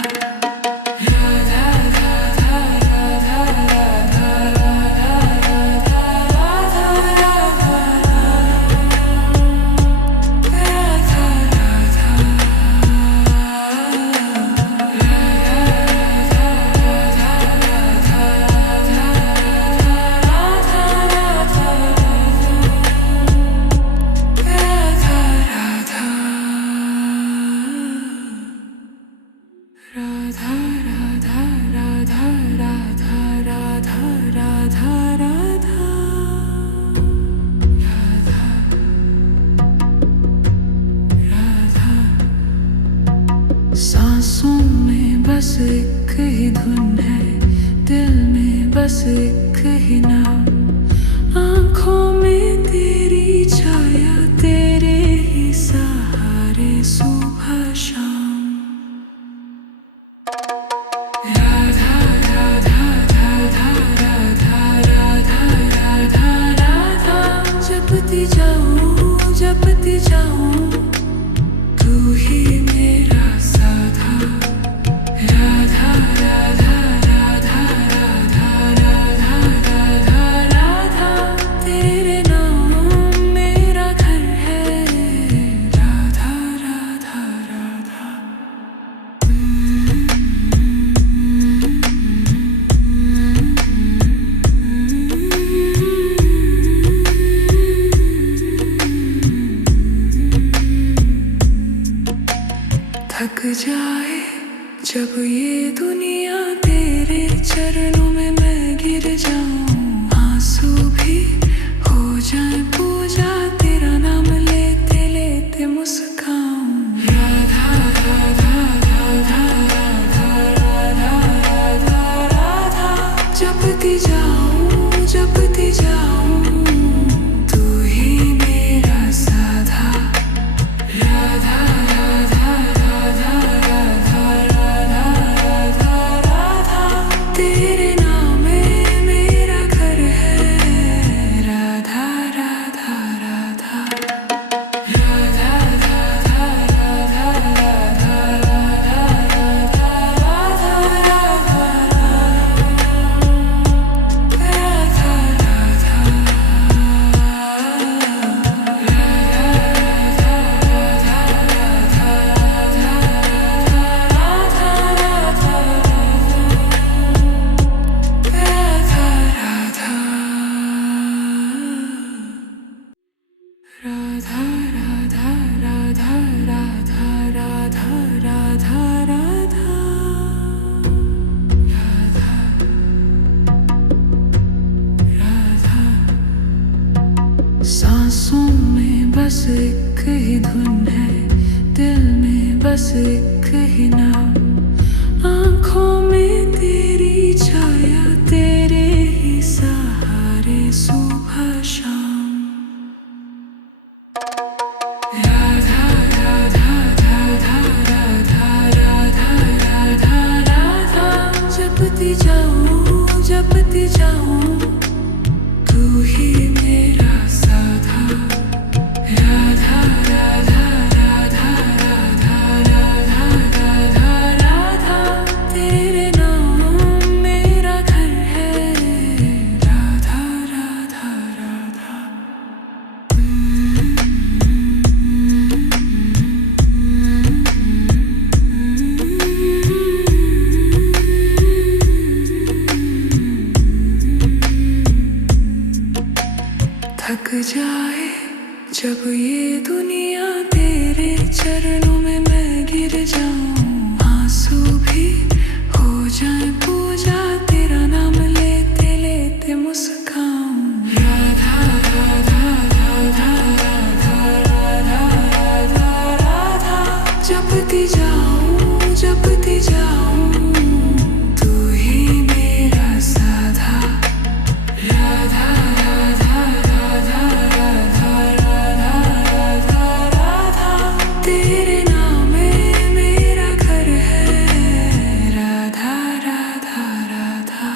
राधा राधा राधा राधा राधा राधा राधा राधा सांसों में बस एक ही धुन है, दिल में बस एक ही नाम। आँखों में तेरी छाया, तेरे ही सहारे सुबह शाम। राधा राधा राधा राधा राधा राधा राधा, जपती जाऊं तू ही मेरा साधा। राधा राधा राधा राधा राधा राधा राधा, तेरे नाम मेरा घर है। राधा राधा राधा। थक जाए जब ये दुनिया तेरे चरणों में मैं गिर जाऊं, आंसू भी हो जाए पूजा, तेरा नाम लेते लेते मुस्काऊं। राधा राधा राधा राधा राधा राधा राधा, जपती जाऊं तू ही मेरा साधा। राधा राधा राधा राधा राधा राधा राधा, तेरे नाम में मेरा घर है। राधा राधा राधा। राधा राधा राधा राधा राधा राधा राधा सांसों में बस एक ही धुन है, दिल में बस एक ही नाम, आँखों में तेरी छाया, तेरे ही सहारे सुबह शाम। राधा राधा राधा राधा राधा राधा राधा, जपती जाऊं तू ही मेरा साधा। राधा राधा राधा राधा राधा राधा राधा, तेरे नाम मेरा घर है। राधा राधा राधा। थक जाए जब ये दुनिया तेरे चरणों में मैं गिर जाऊं, आंसू भी हो जाए पूजा, तेरा नाम लेते लेते मुस्काऊं। राधा राधा राधा राधा राधा राधा राधा, जपती जाऊं तू ही मेरा साधा। राधा राधा राधा राधा राधा राधा राधा, तेरे नाम में मेरा घर है। राधा राधा राधा।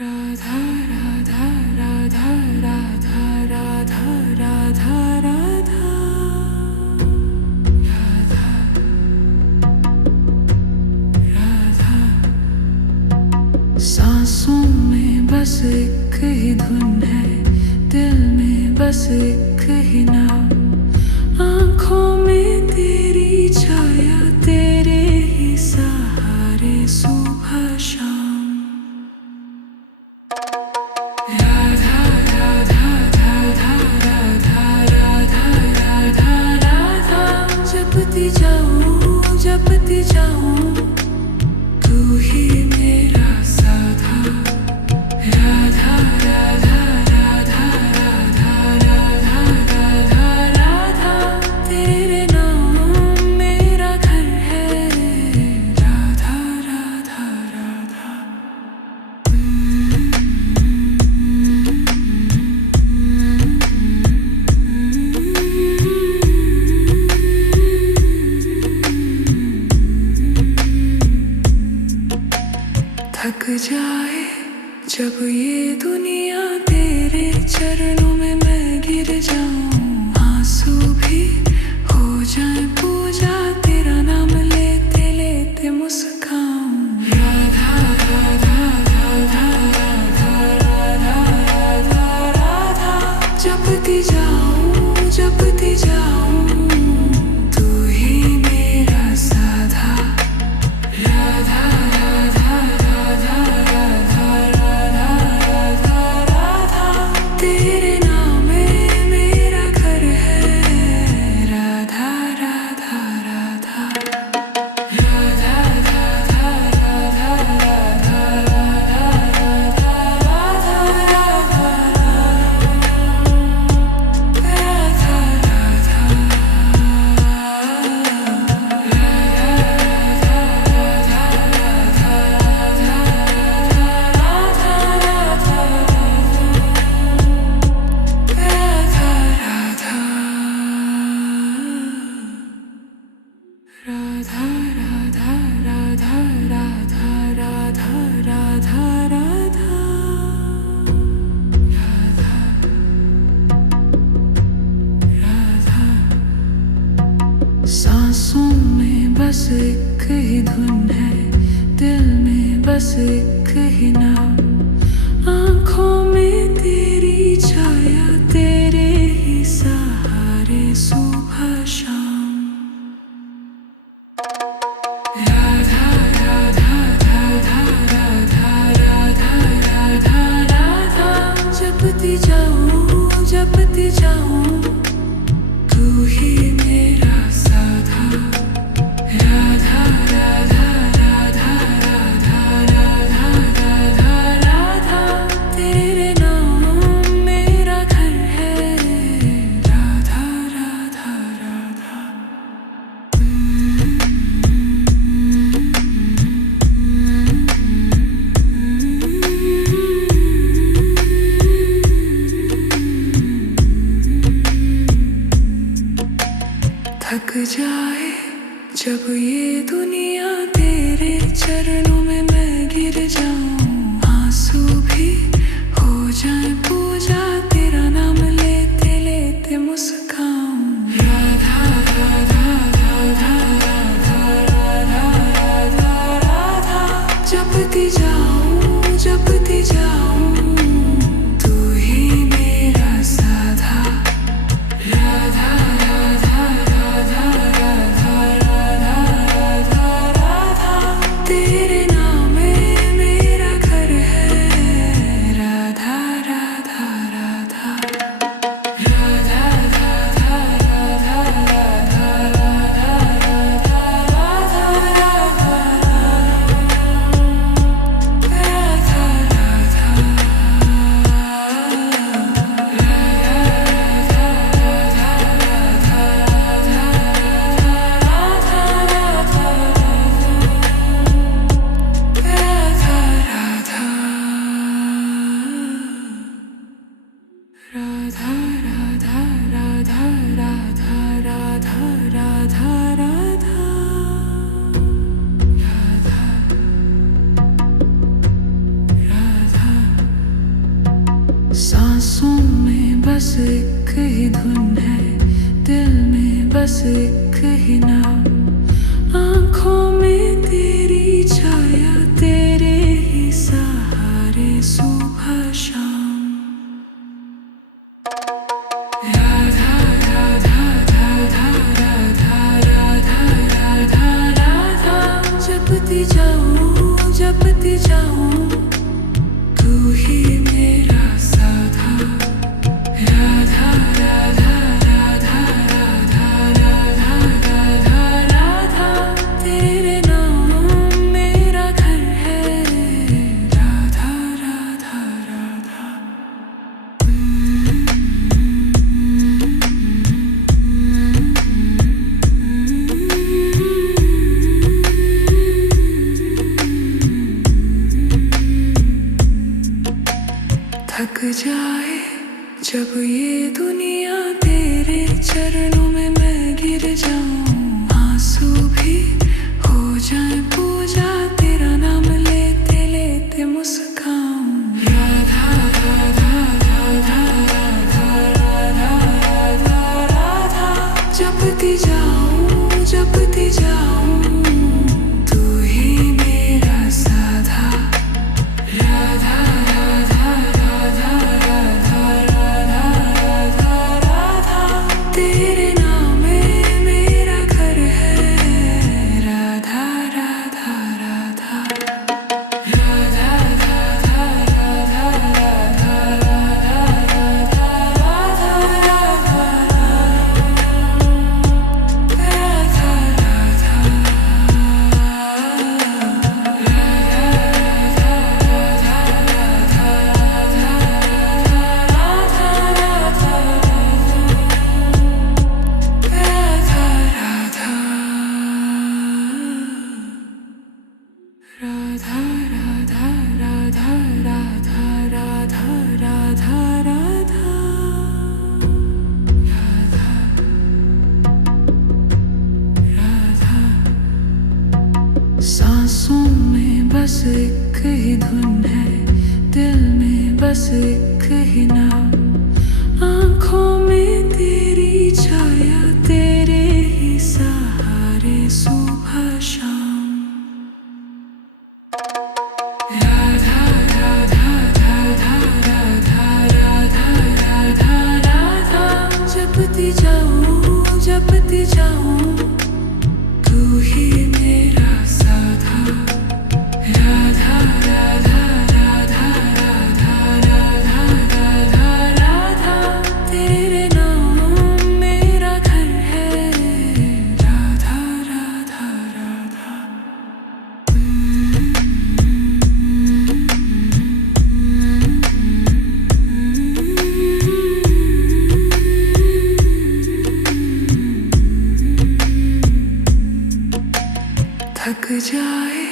राधा राधा राधा राधा राधा राधा राधा सांसों में बस एक ही धुन है, दिल में बस एक ही नाम, आँखों में तेरी छाया, तेरे ही सहारे सुबह शाम। राधा राधा राधा राधा राधा राधा राधा, जपती जाऊं जपती जाऊं तू ही मेरा साधा। राधा राधा राधा राधा राधा राधा राधा तेरे नाम मेरा घर है। राधा राधा राधा थक जाए जब ये दुनिया तेरे चरणों में मैं गिर जाऊं। आंसू भी हो जाए पूजा तेरा नाम लेते लेते मुस्काऊं। राधा राधा राधा राधा राधा राधा राधा जपती जाऊं तू ही मेरा साधा। राधा राधा राधा राधा राधा राधा राधा तेरे नाम में मेरा घर है। राधा राधा राधा राधा राधा राधा राधा राधा सांसों में बस एक ही धुन है, दिल में बस एक ही नाम। आँखों में तेरी छाया, तेरे ही सहारे सुबह शाम। राधा राधा राधा राधा राधा राधा राधा जपती जाऊं तू ही मेरा साधा। राधा राधा राधा राधा राधा राधा राधा तेरे नाम मेरा घर है। राधा राधा राधा थक जाए जब ये दुनिया तेरे चरणों में मैं गिर जाऊं। आंसू भी हो जाए पूजा तेरा नाम लेते लेते मुस्काऊं। राधा राधा राधा राधा राधा राधा राधा जपती जाऊं तू ही मेरा साधा। राधा राधा राधा राधा राधा राधा राधा तेरे नाम में मेरा घर है। राधा राधा राधा राधा राधा राधा राधा राधा सांसों में बस एक ही धुन है, दिल में बस एक ही नाम। आँखों में तेरी छाया, तेरे ही सहारे सुबह शाम। राधा राधा राधा राधा राधा राधा राधा जपती जाऊं तू ही मेरा साधा। राधा राधा राधा राधा राधा राधा राधा तेरे जब ये दुनिया तेरे चरणों में मैं गिर जाऊं, आंसू भी हो जाए पूजा, तेरा नाम लेते लेते मुस्काऊं। राधा राधा राधा राधा राधा राधा राधा, जपती जाऊं जपती जाऊं, तू ही मेरा साधा। राधा राधा राधा राधा राधा राधा राधा, तेरे नाम में मेरा घर है। राधा राधा राधा राधा राधा राधा राधा राधा सांसों में बस एक ही धुन है, दिल में बस एक ही नाम, आँखों में तेरी छाया, तेरे ही सहारे सुबह शाम। राधा राधा राधा राधा राधा राधा राधा, जपती जाऊं, तू ही मेरा साधा। राधा राधा राधा राधा राधा राधा राधा, तेरे नाम मेरा घर है। राधा राधा राधा। थक जाए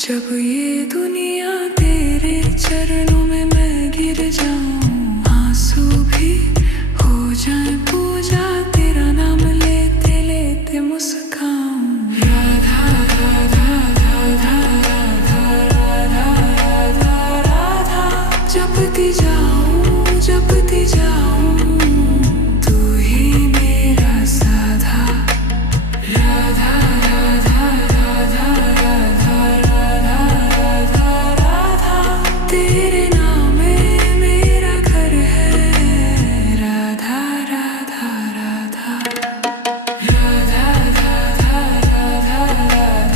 जब ये दुनिया तेरे चरणों में मैं गिर जाऊं, आंसू भी हो जाए पूजा, तेरा नाम लेते लेते मुस्काऊं। राधा राधा राधा राधा राधा राधा राधा, जपती जाऊं, तू ही मेरा साधा। राधा राधा राधा राधा राधा राधा राधा, तेरे नाम में मेरा घर है। राधा राधा राधा राधा राधा राधा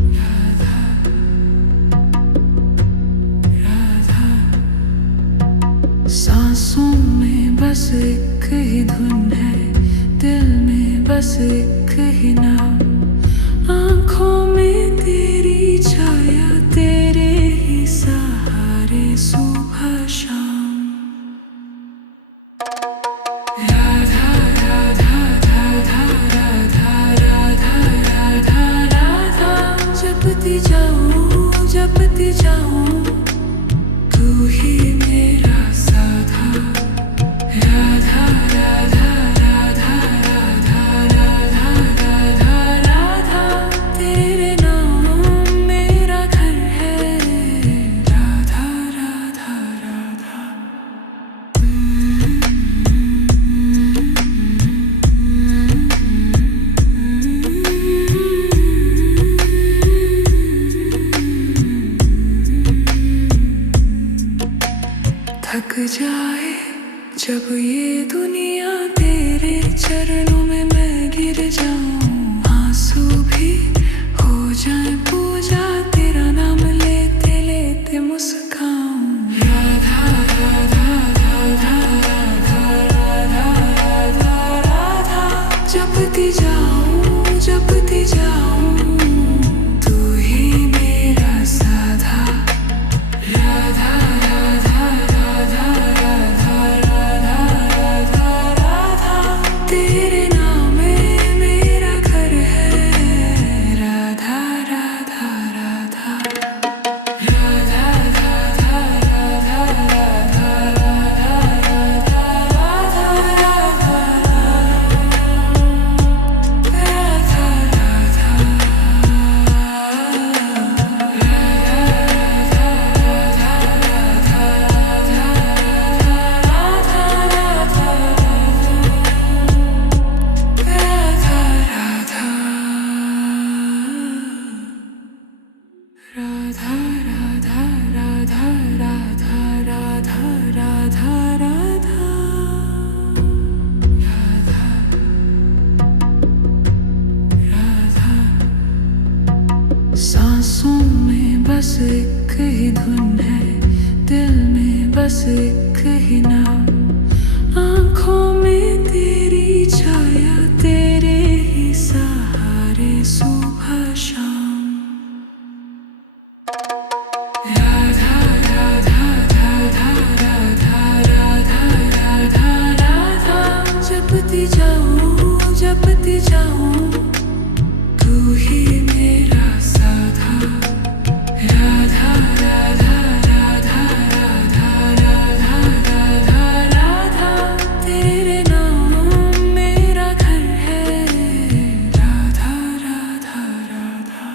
राधा राधा सांसों में बस एक ही धुन है, दिल में बस एक ही नाम, आँखों में तेरी छाया, तेरे ही सहारे सुबह शाम। राधा राधा राधा राधा राधा राधा राधा, जपती जाऊं, तू ही मेरा साधा। राधा राधा राधा राधा राधा राधा राधा, तेरे नाम मेरा घर है। राधा राधा राधा। थक जाए जब ये दुनिया तेरे चरणों में मैं गिर जाऊं, आंसू भी हो जाए पूजा, तेरा नाम लेते लेते मुस्काऊं। जपती जाऊं तू ही मेरा साधा। राधा राधा राधा राधा राधा राधा राधा, तेरे नाम में मेरा घर है। राधा राधा राधा राधा राधा राधा राधा राधा राधा सांसों में बस एक ही धुन है, दिल में बस एक ही नाम। आँखों में तेरी छाया, तेरे ही सहारे सुबह शाम। राधा राधा राधा राधा राधा राधा राधा, जपती जाऊं तू ही मेरा साधा। राधा राधा राधा राधा राधा राधा राधा, तेरे नाम मेरा घर है। राधा राधा राधा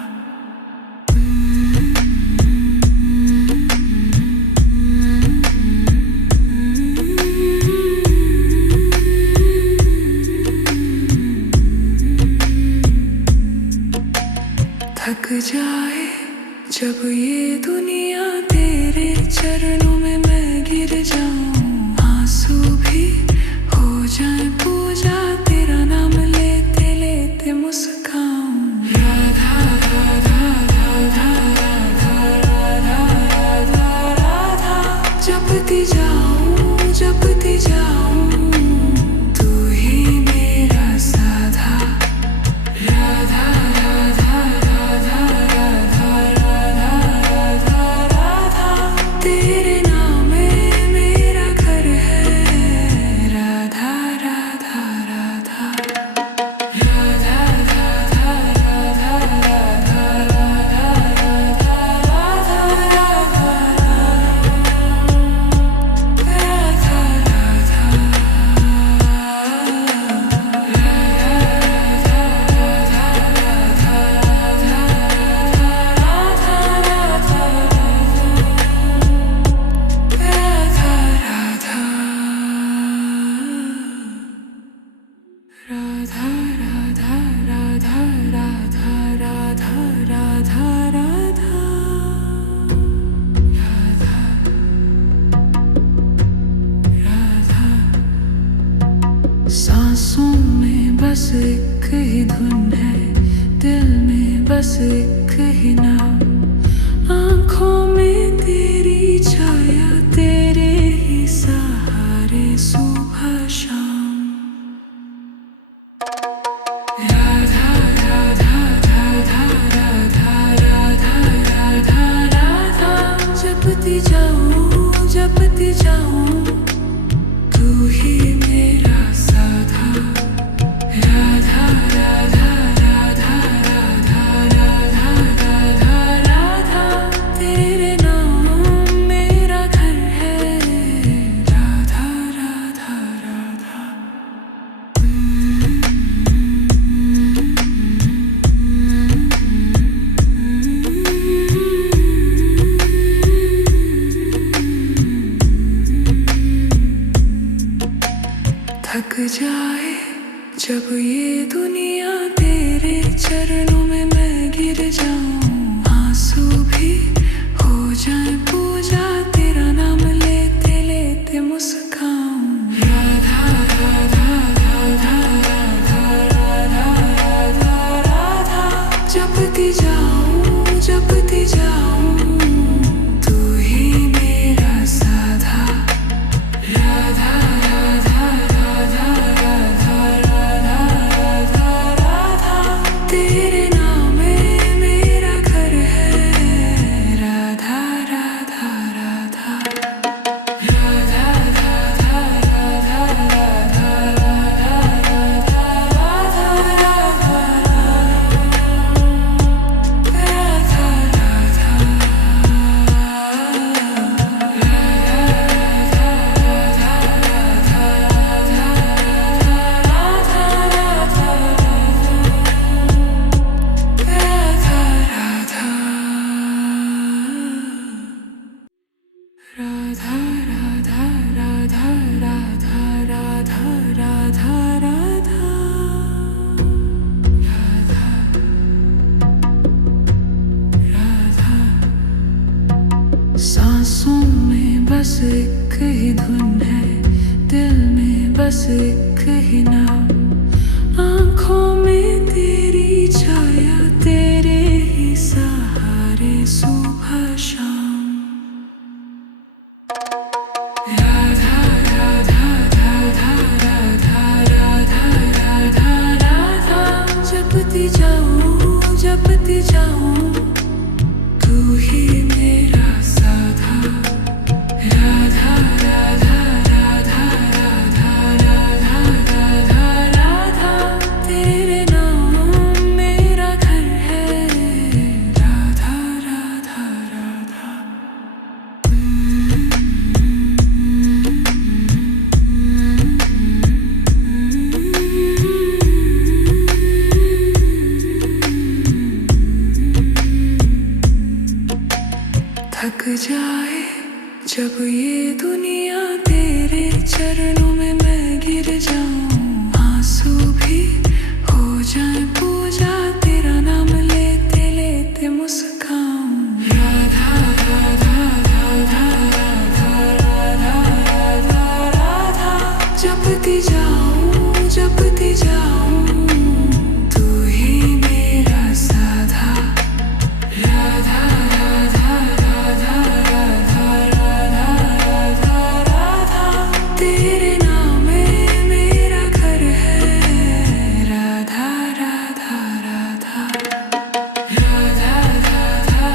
थक जाए जब ये दुनिया, तेरे चरणों में मैं गिर जाऊं। आंसू भी हो जाए पूजा, तेरा नाम लेते लेते मुस्काऊं। राधा राधा राधा राधा राधा राधा राधा, जपती जाऊं तू ही मेरा साधा। राधा राधा राधा राधा राधा राधा राधा, तेरे नाम में मेरा घर है। राधा राधा राधा राधा राधा राधा राधा राधा सांसों में बस एक ही धुन है, दिल में बस एक ही नाम। आँखों में तेरी छाया, तेरे ही सहारे सुबह शाम। राधा राधा राधा राधा राधा राधा राधा, जपती जाऊं तू ही मेरा साधा। राधा राधा राधा राधा राधा राधा राधा, तेरे नाम मेरा घर है। राधा राधा राधा थक जाए जब ये दुनिया, तेरे चरणों में मैं गिर जाऊं। आंसू भी हो जाए पूजा, तेरा नाम लेते लेते मुस्काऊं। राधा राधा राधा राधा राधा राधा राधा, जपती जाऊं तू ही मेरा साधा। राधा राधा राधा राधा राधा बस एक ही धुन है, दिल में बस एक ही नाम। आँखों में तेरी छाया, तेरे ही सहारे सुबह शाम। राधा राधा राधा राधा राधा राधा राधा, जपती जाऊं तू ही मेरा साधा। राधा राधा राधा राधा राधा राधा राधा, तेरे नाम मेरा घर है। राधा राधा राधा। थक जाए जब ये दुनिया, तेरे चरणों में मैं गिर जाऊं। आंसू भी हो जाए पूजा, तेरा नाम लेते लेते मुस्काऊं। राधा राधा राधा राधा राधा राधा राधा, जपती जाऊं तू ही मेरा साधा। राधा राधा राधा राधा राधा राधा राधा, तेरे नाम में मेरा घर है। राधा राधा राधा। राधा राधा राधा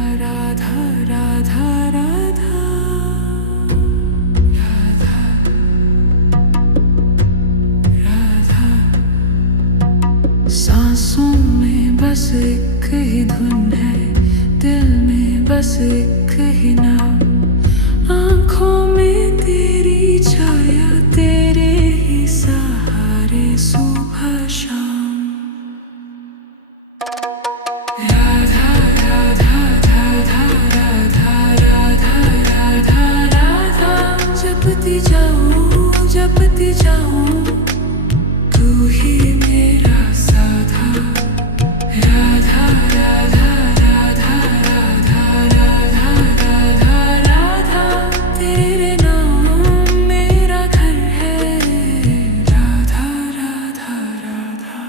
राधा राधा राधा सांसों में बस एक ही धुन है, दिल में बस एक ही नाम। आँखों में तेरी छाया, तेरे ही सहारे सुबह शाम। राधा राधा राधा राधा राधा राधा राधा, जपती जाऊं तू ही मेरा साधा। राधा राधा राधा राधा राधा राधा राधा, तेरे नाम मेरा घर है। राधा राधा राधा।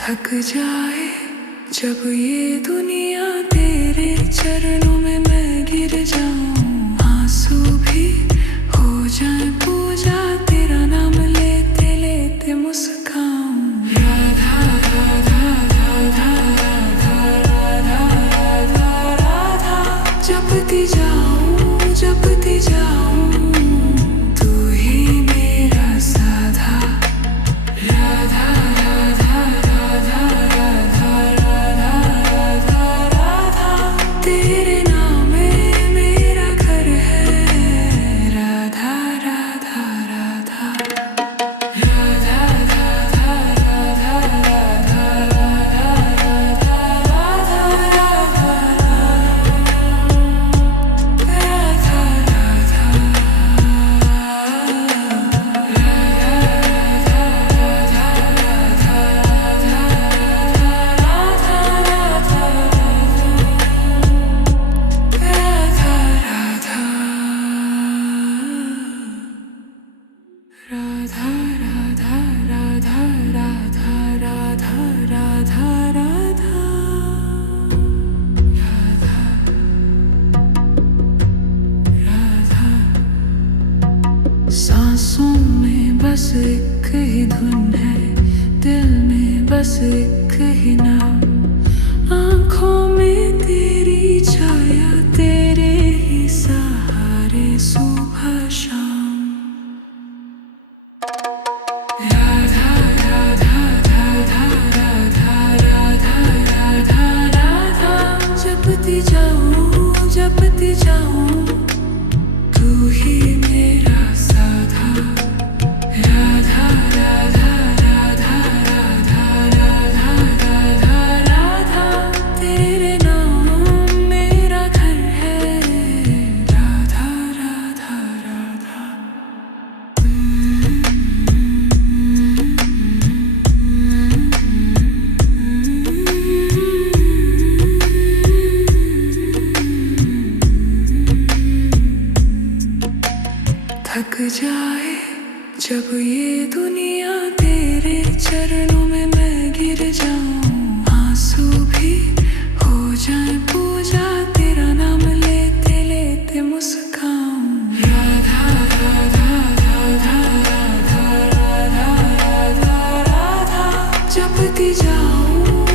थक जाए जब ये दुनिया, तेरे चरणों में मैं गिर जाऊं। आंसू भी हो जाए पूजा, तेरा नाम लेते लेते मुस्काऊं। राधा राधा राधा राधा राधा राधा राधा, जपती जाऊं तू ही मेरा साधा। राधा राधा राधा राधा राधा राधा राधा, तेरे नाम में मेरा घर है। राधा राधा राधा। राधा राधा राधा राधा राधा राधा राधा सांसों में बस एक ही धुन है, दिल में बस एक ही नाम। आँखों में तेरी छाया, तेरे ही सहारे सुबह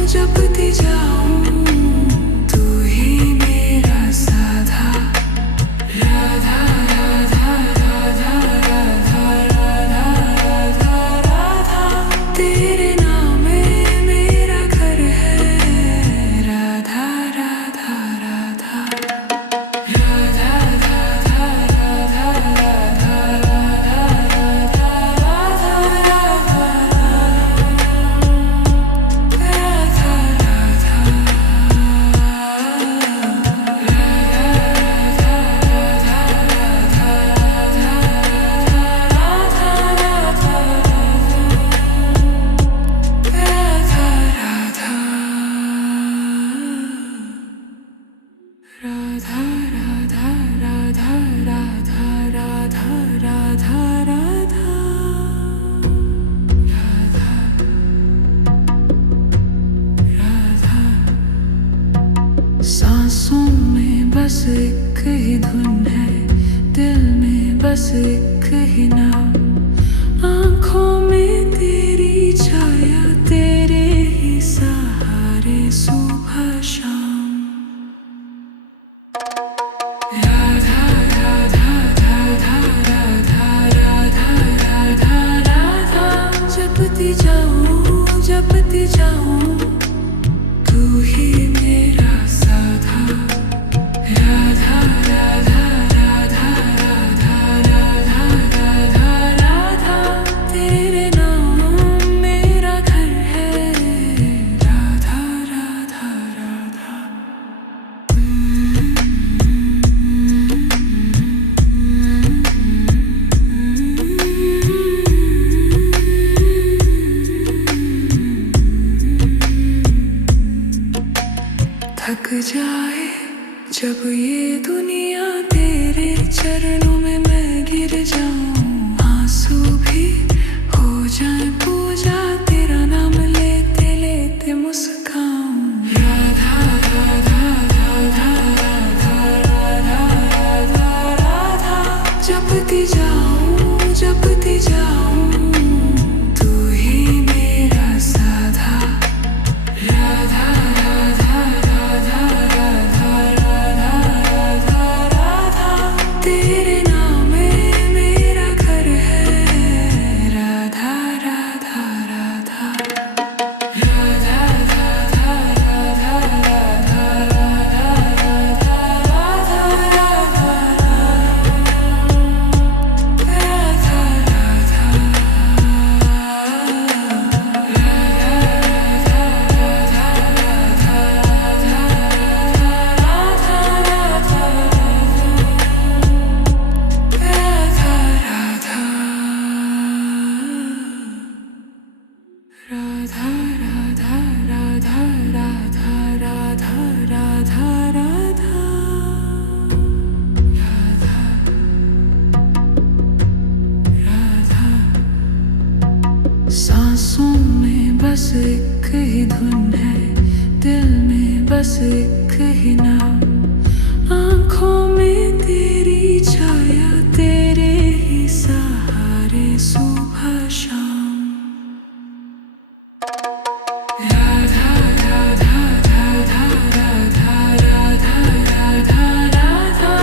जपती जाऊं तू ही मेरा साधा। राधा राधा राधा राधा राधा राधा राधा, तेरे नाम में मेरा घर है। राधा राधा राधा राधा राधा राधा राधा सांसों में बस एक ही धुन है, दिल में बस एक ही नाम। आँखों में तेरी छाया, तेरे ही सहारे सुबह शाम। राधा राधा राधा राधा राधा राधा राधा, जपती जाऊं तू ही मेरा साधा। राधा राधा राधा राधा राधा राधा राधा, तेरे नाम मेरा घर है। राधा राधा राधा थक जाए जब ये दुनिया, तेरे चरणों में मैं गिर जाऊं। आंसू भी हो जाए पूजा, तेरा नाम लेते लेते मुस्काऊं। राधा राधा राधा राधा राधा राधा राधा, जपती जाऊं तू ही मेरा साधा। राधा राधा राधा राधा राधा राधा राधा, तेरे नाम में मेरा घर है। राधा राधा राधा राधा राधा राधा राधा राधा राधा राधा सांसों में बस एक ही धुन है, दिल में बस एक ही नाम। आँखों में तेरी छाया, तेरे ही सहारे सुबह शाम। राधा राधा राधा राधा राधा राधा राधा,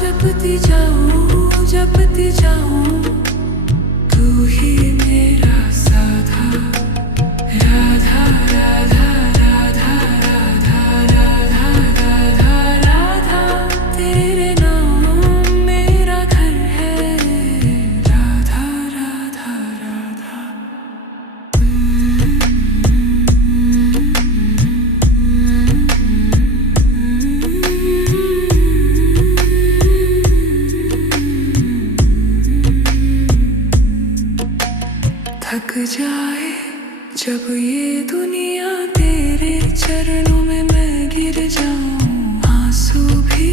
जपती जाऊं तू ही मेरा साधा। राधा राधा राधा राधा राधा राधा राधा, तेरे नाम मेरा घर है। राधा राधा राधा थक जाए जब ये दुनिया, तेरे चरणों में मैं गिर जाऊं। आंसू भी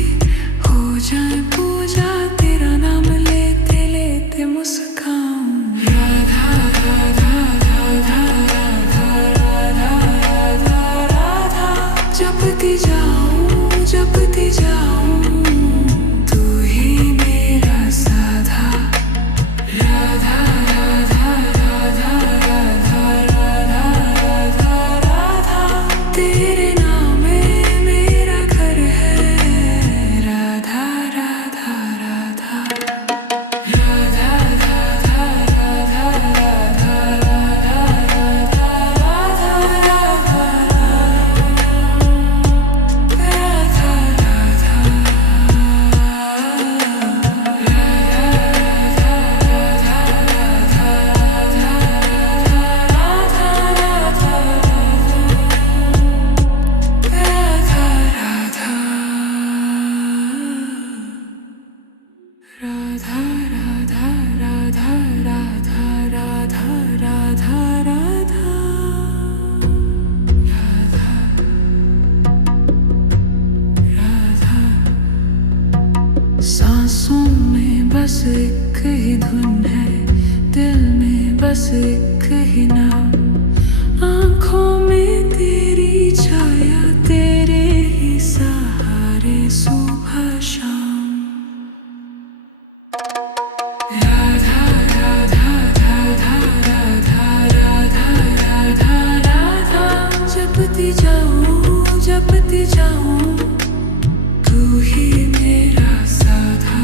हो जाए पूजा, तेरा नाम लेते लेते मुस्काऊं। राधा राधा राधा राधा राधा राधा राधा, जपती जाऊं तू ही मेरा साधा। राधा राधा राधा राधा राधा एक ही धुन है, दिल में बस एक ही नाम। आँखों में तेरी छाया, तेरे ही सहारे सुबह शाम। राधा राधा राधा राधा राधा राधा राधा, जपती जाऊं तू ही मेरा साधा।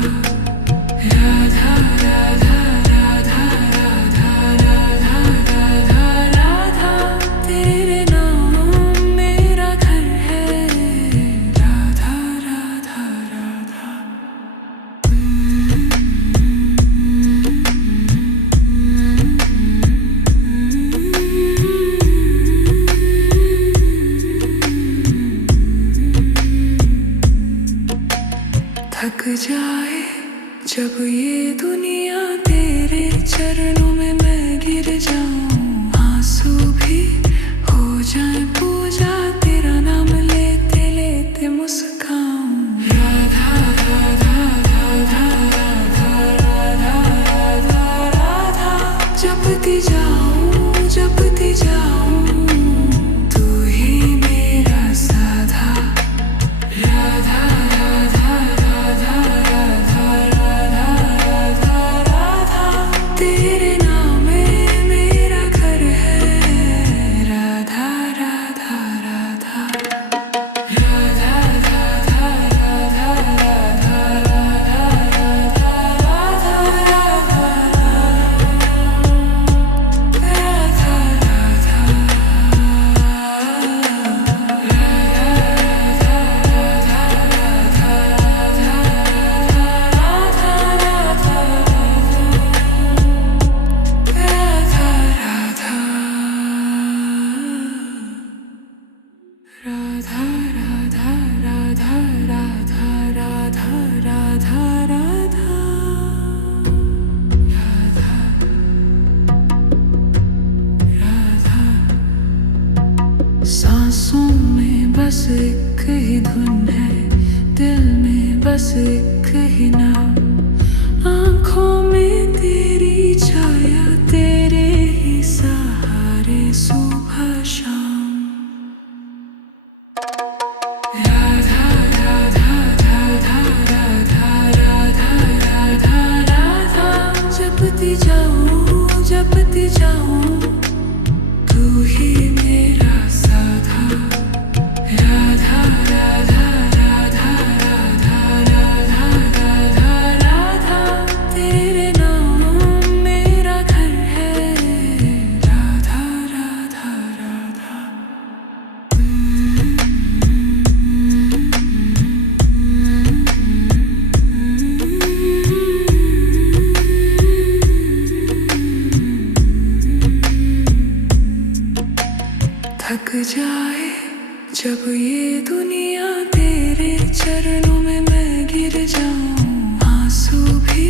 राधा राधा राधा राधा राधा राधा राधा, तेरे नाम मेरा घर है। राधा राधा राधा। थक जाए जब ये दुनिया, तेरे चरणों में मैं गिर जाऊं। आंसू भी हो जाए पूजा, तेरा नाम लेते लेते मुस्काऊं। राधा राधा राधा राधा राधा राधा राधा, जपती जाऊं तू ही मेरा साधा। राधा राधा राधा राधा राधा राधा राधा, तेरे नाम में मेरा घर है। राधा राधा राधा। राधा राधा राधा राधा राधा राधा राधा सांसों में बस एक ही धुन है, दिल में बस एक ही नाम। आँखों में तेरी छाया, तेरे ही सहारे सुबह शाम। राधा राधा राधा राधा राधा राधा राधा, जपती जाऊं तू ही मेरा साधा। राधा राधा राधा राधा राधा राधा राधा, तेरे नाम मेरा घर है। राधा राधा राधा। थक जाए जब ये दुनिया, तेरे चरणों में मैं गिर जाऊं। आंसू भी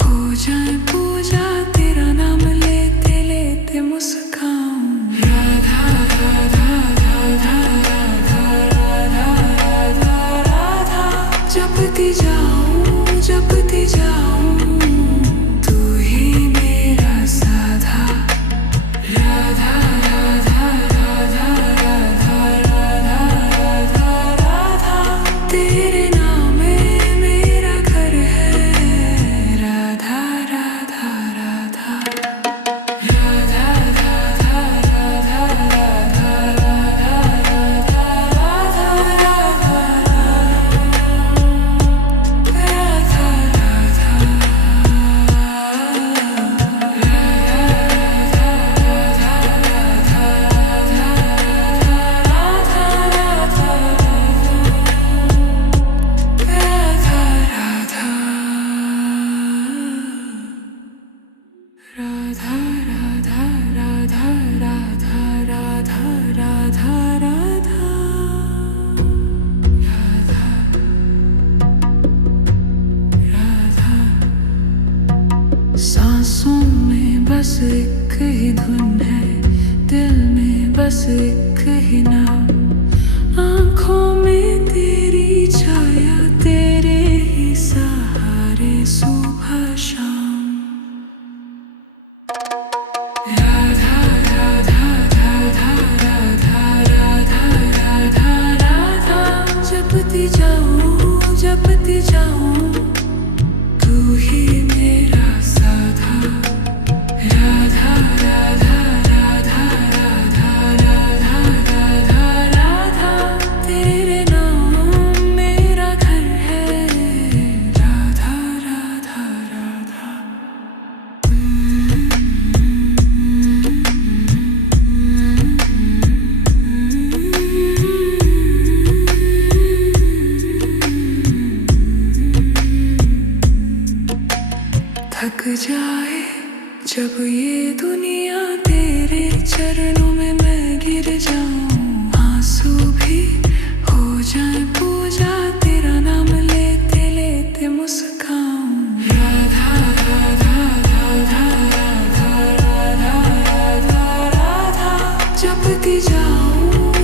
हो जाए पूजा, तेरा नाम लेते लेते मुस्काऊं। राधा राधा राधा राधा राधा राधा राधा, जपती जाऊं तू ही मेरा साधा। राधा राधा राधा राधा राधा राधा राधा, तेरे नाम में मेरा घर है। राधा राधा राधा। राधा राधा राधा राधा राधा राधा राधा सांसों में बस एक ही धुन है, दिल में बस एक ही नाम। आँखों में तेरी छाया, तेरे ही सहारे सुबह जब ये दुनिया तेरे चरणों में मैं गिर जाऊं, आंसू भी हो जाए पूजा, तेरा नाम लेते लेते मुस्काऊं। राधा राधा राधा राधा राधा राधा राधा, जपती जाऊं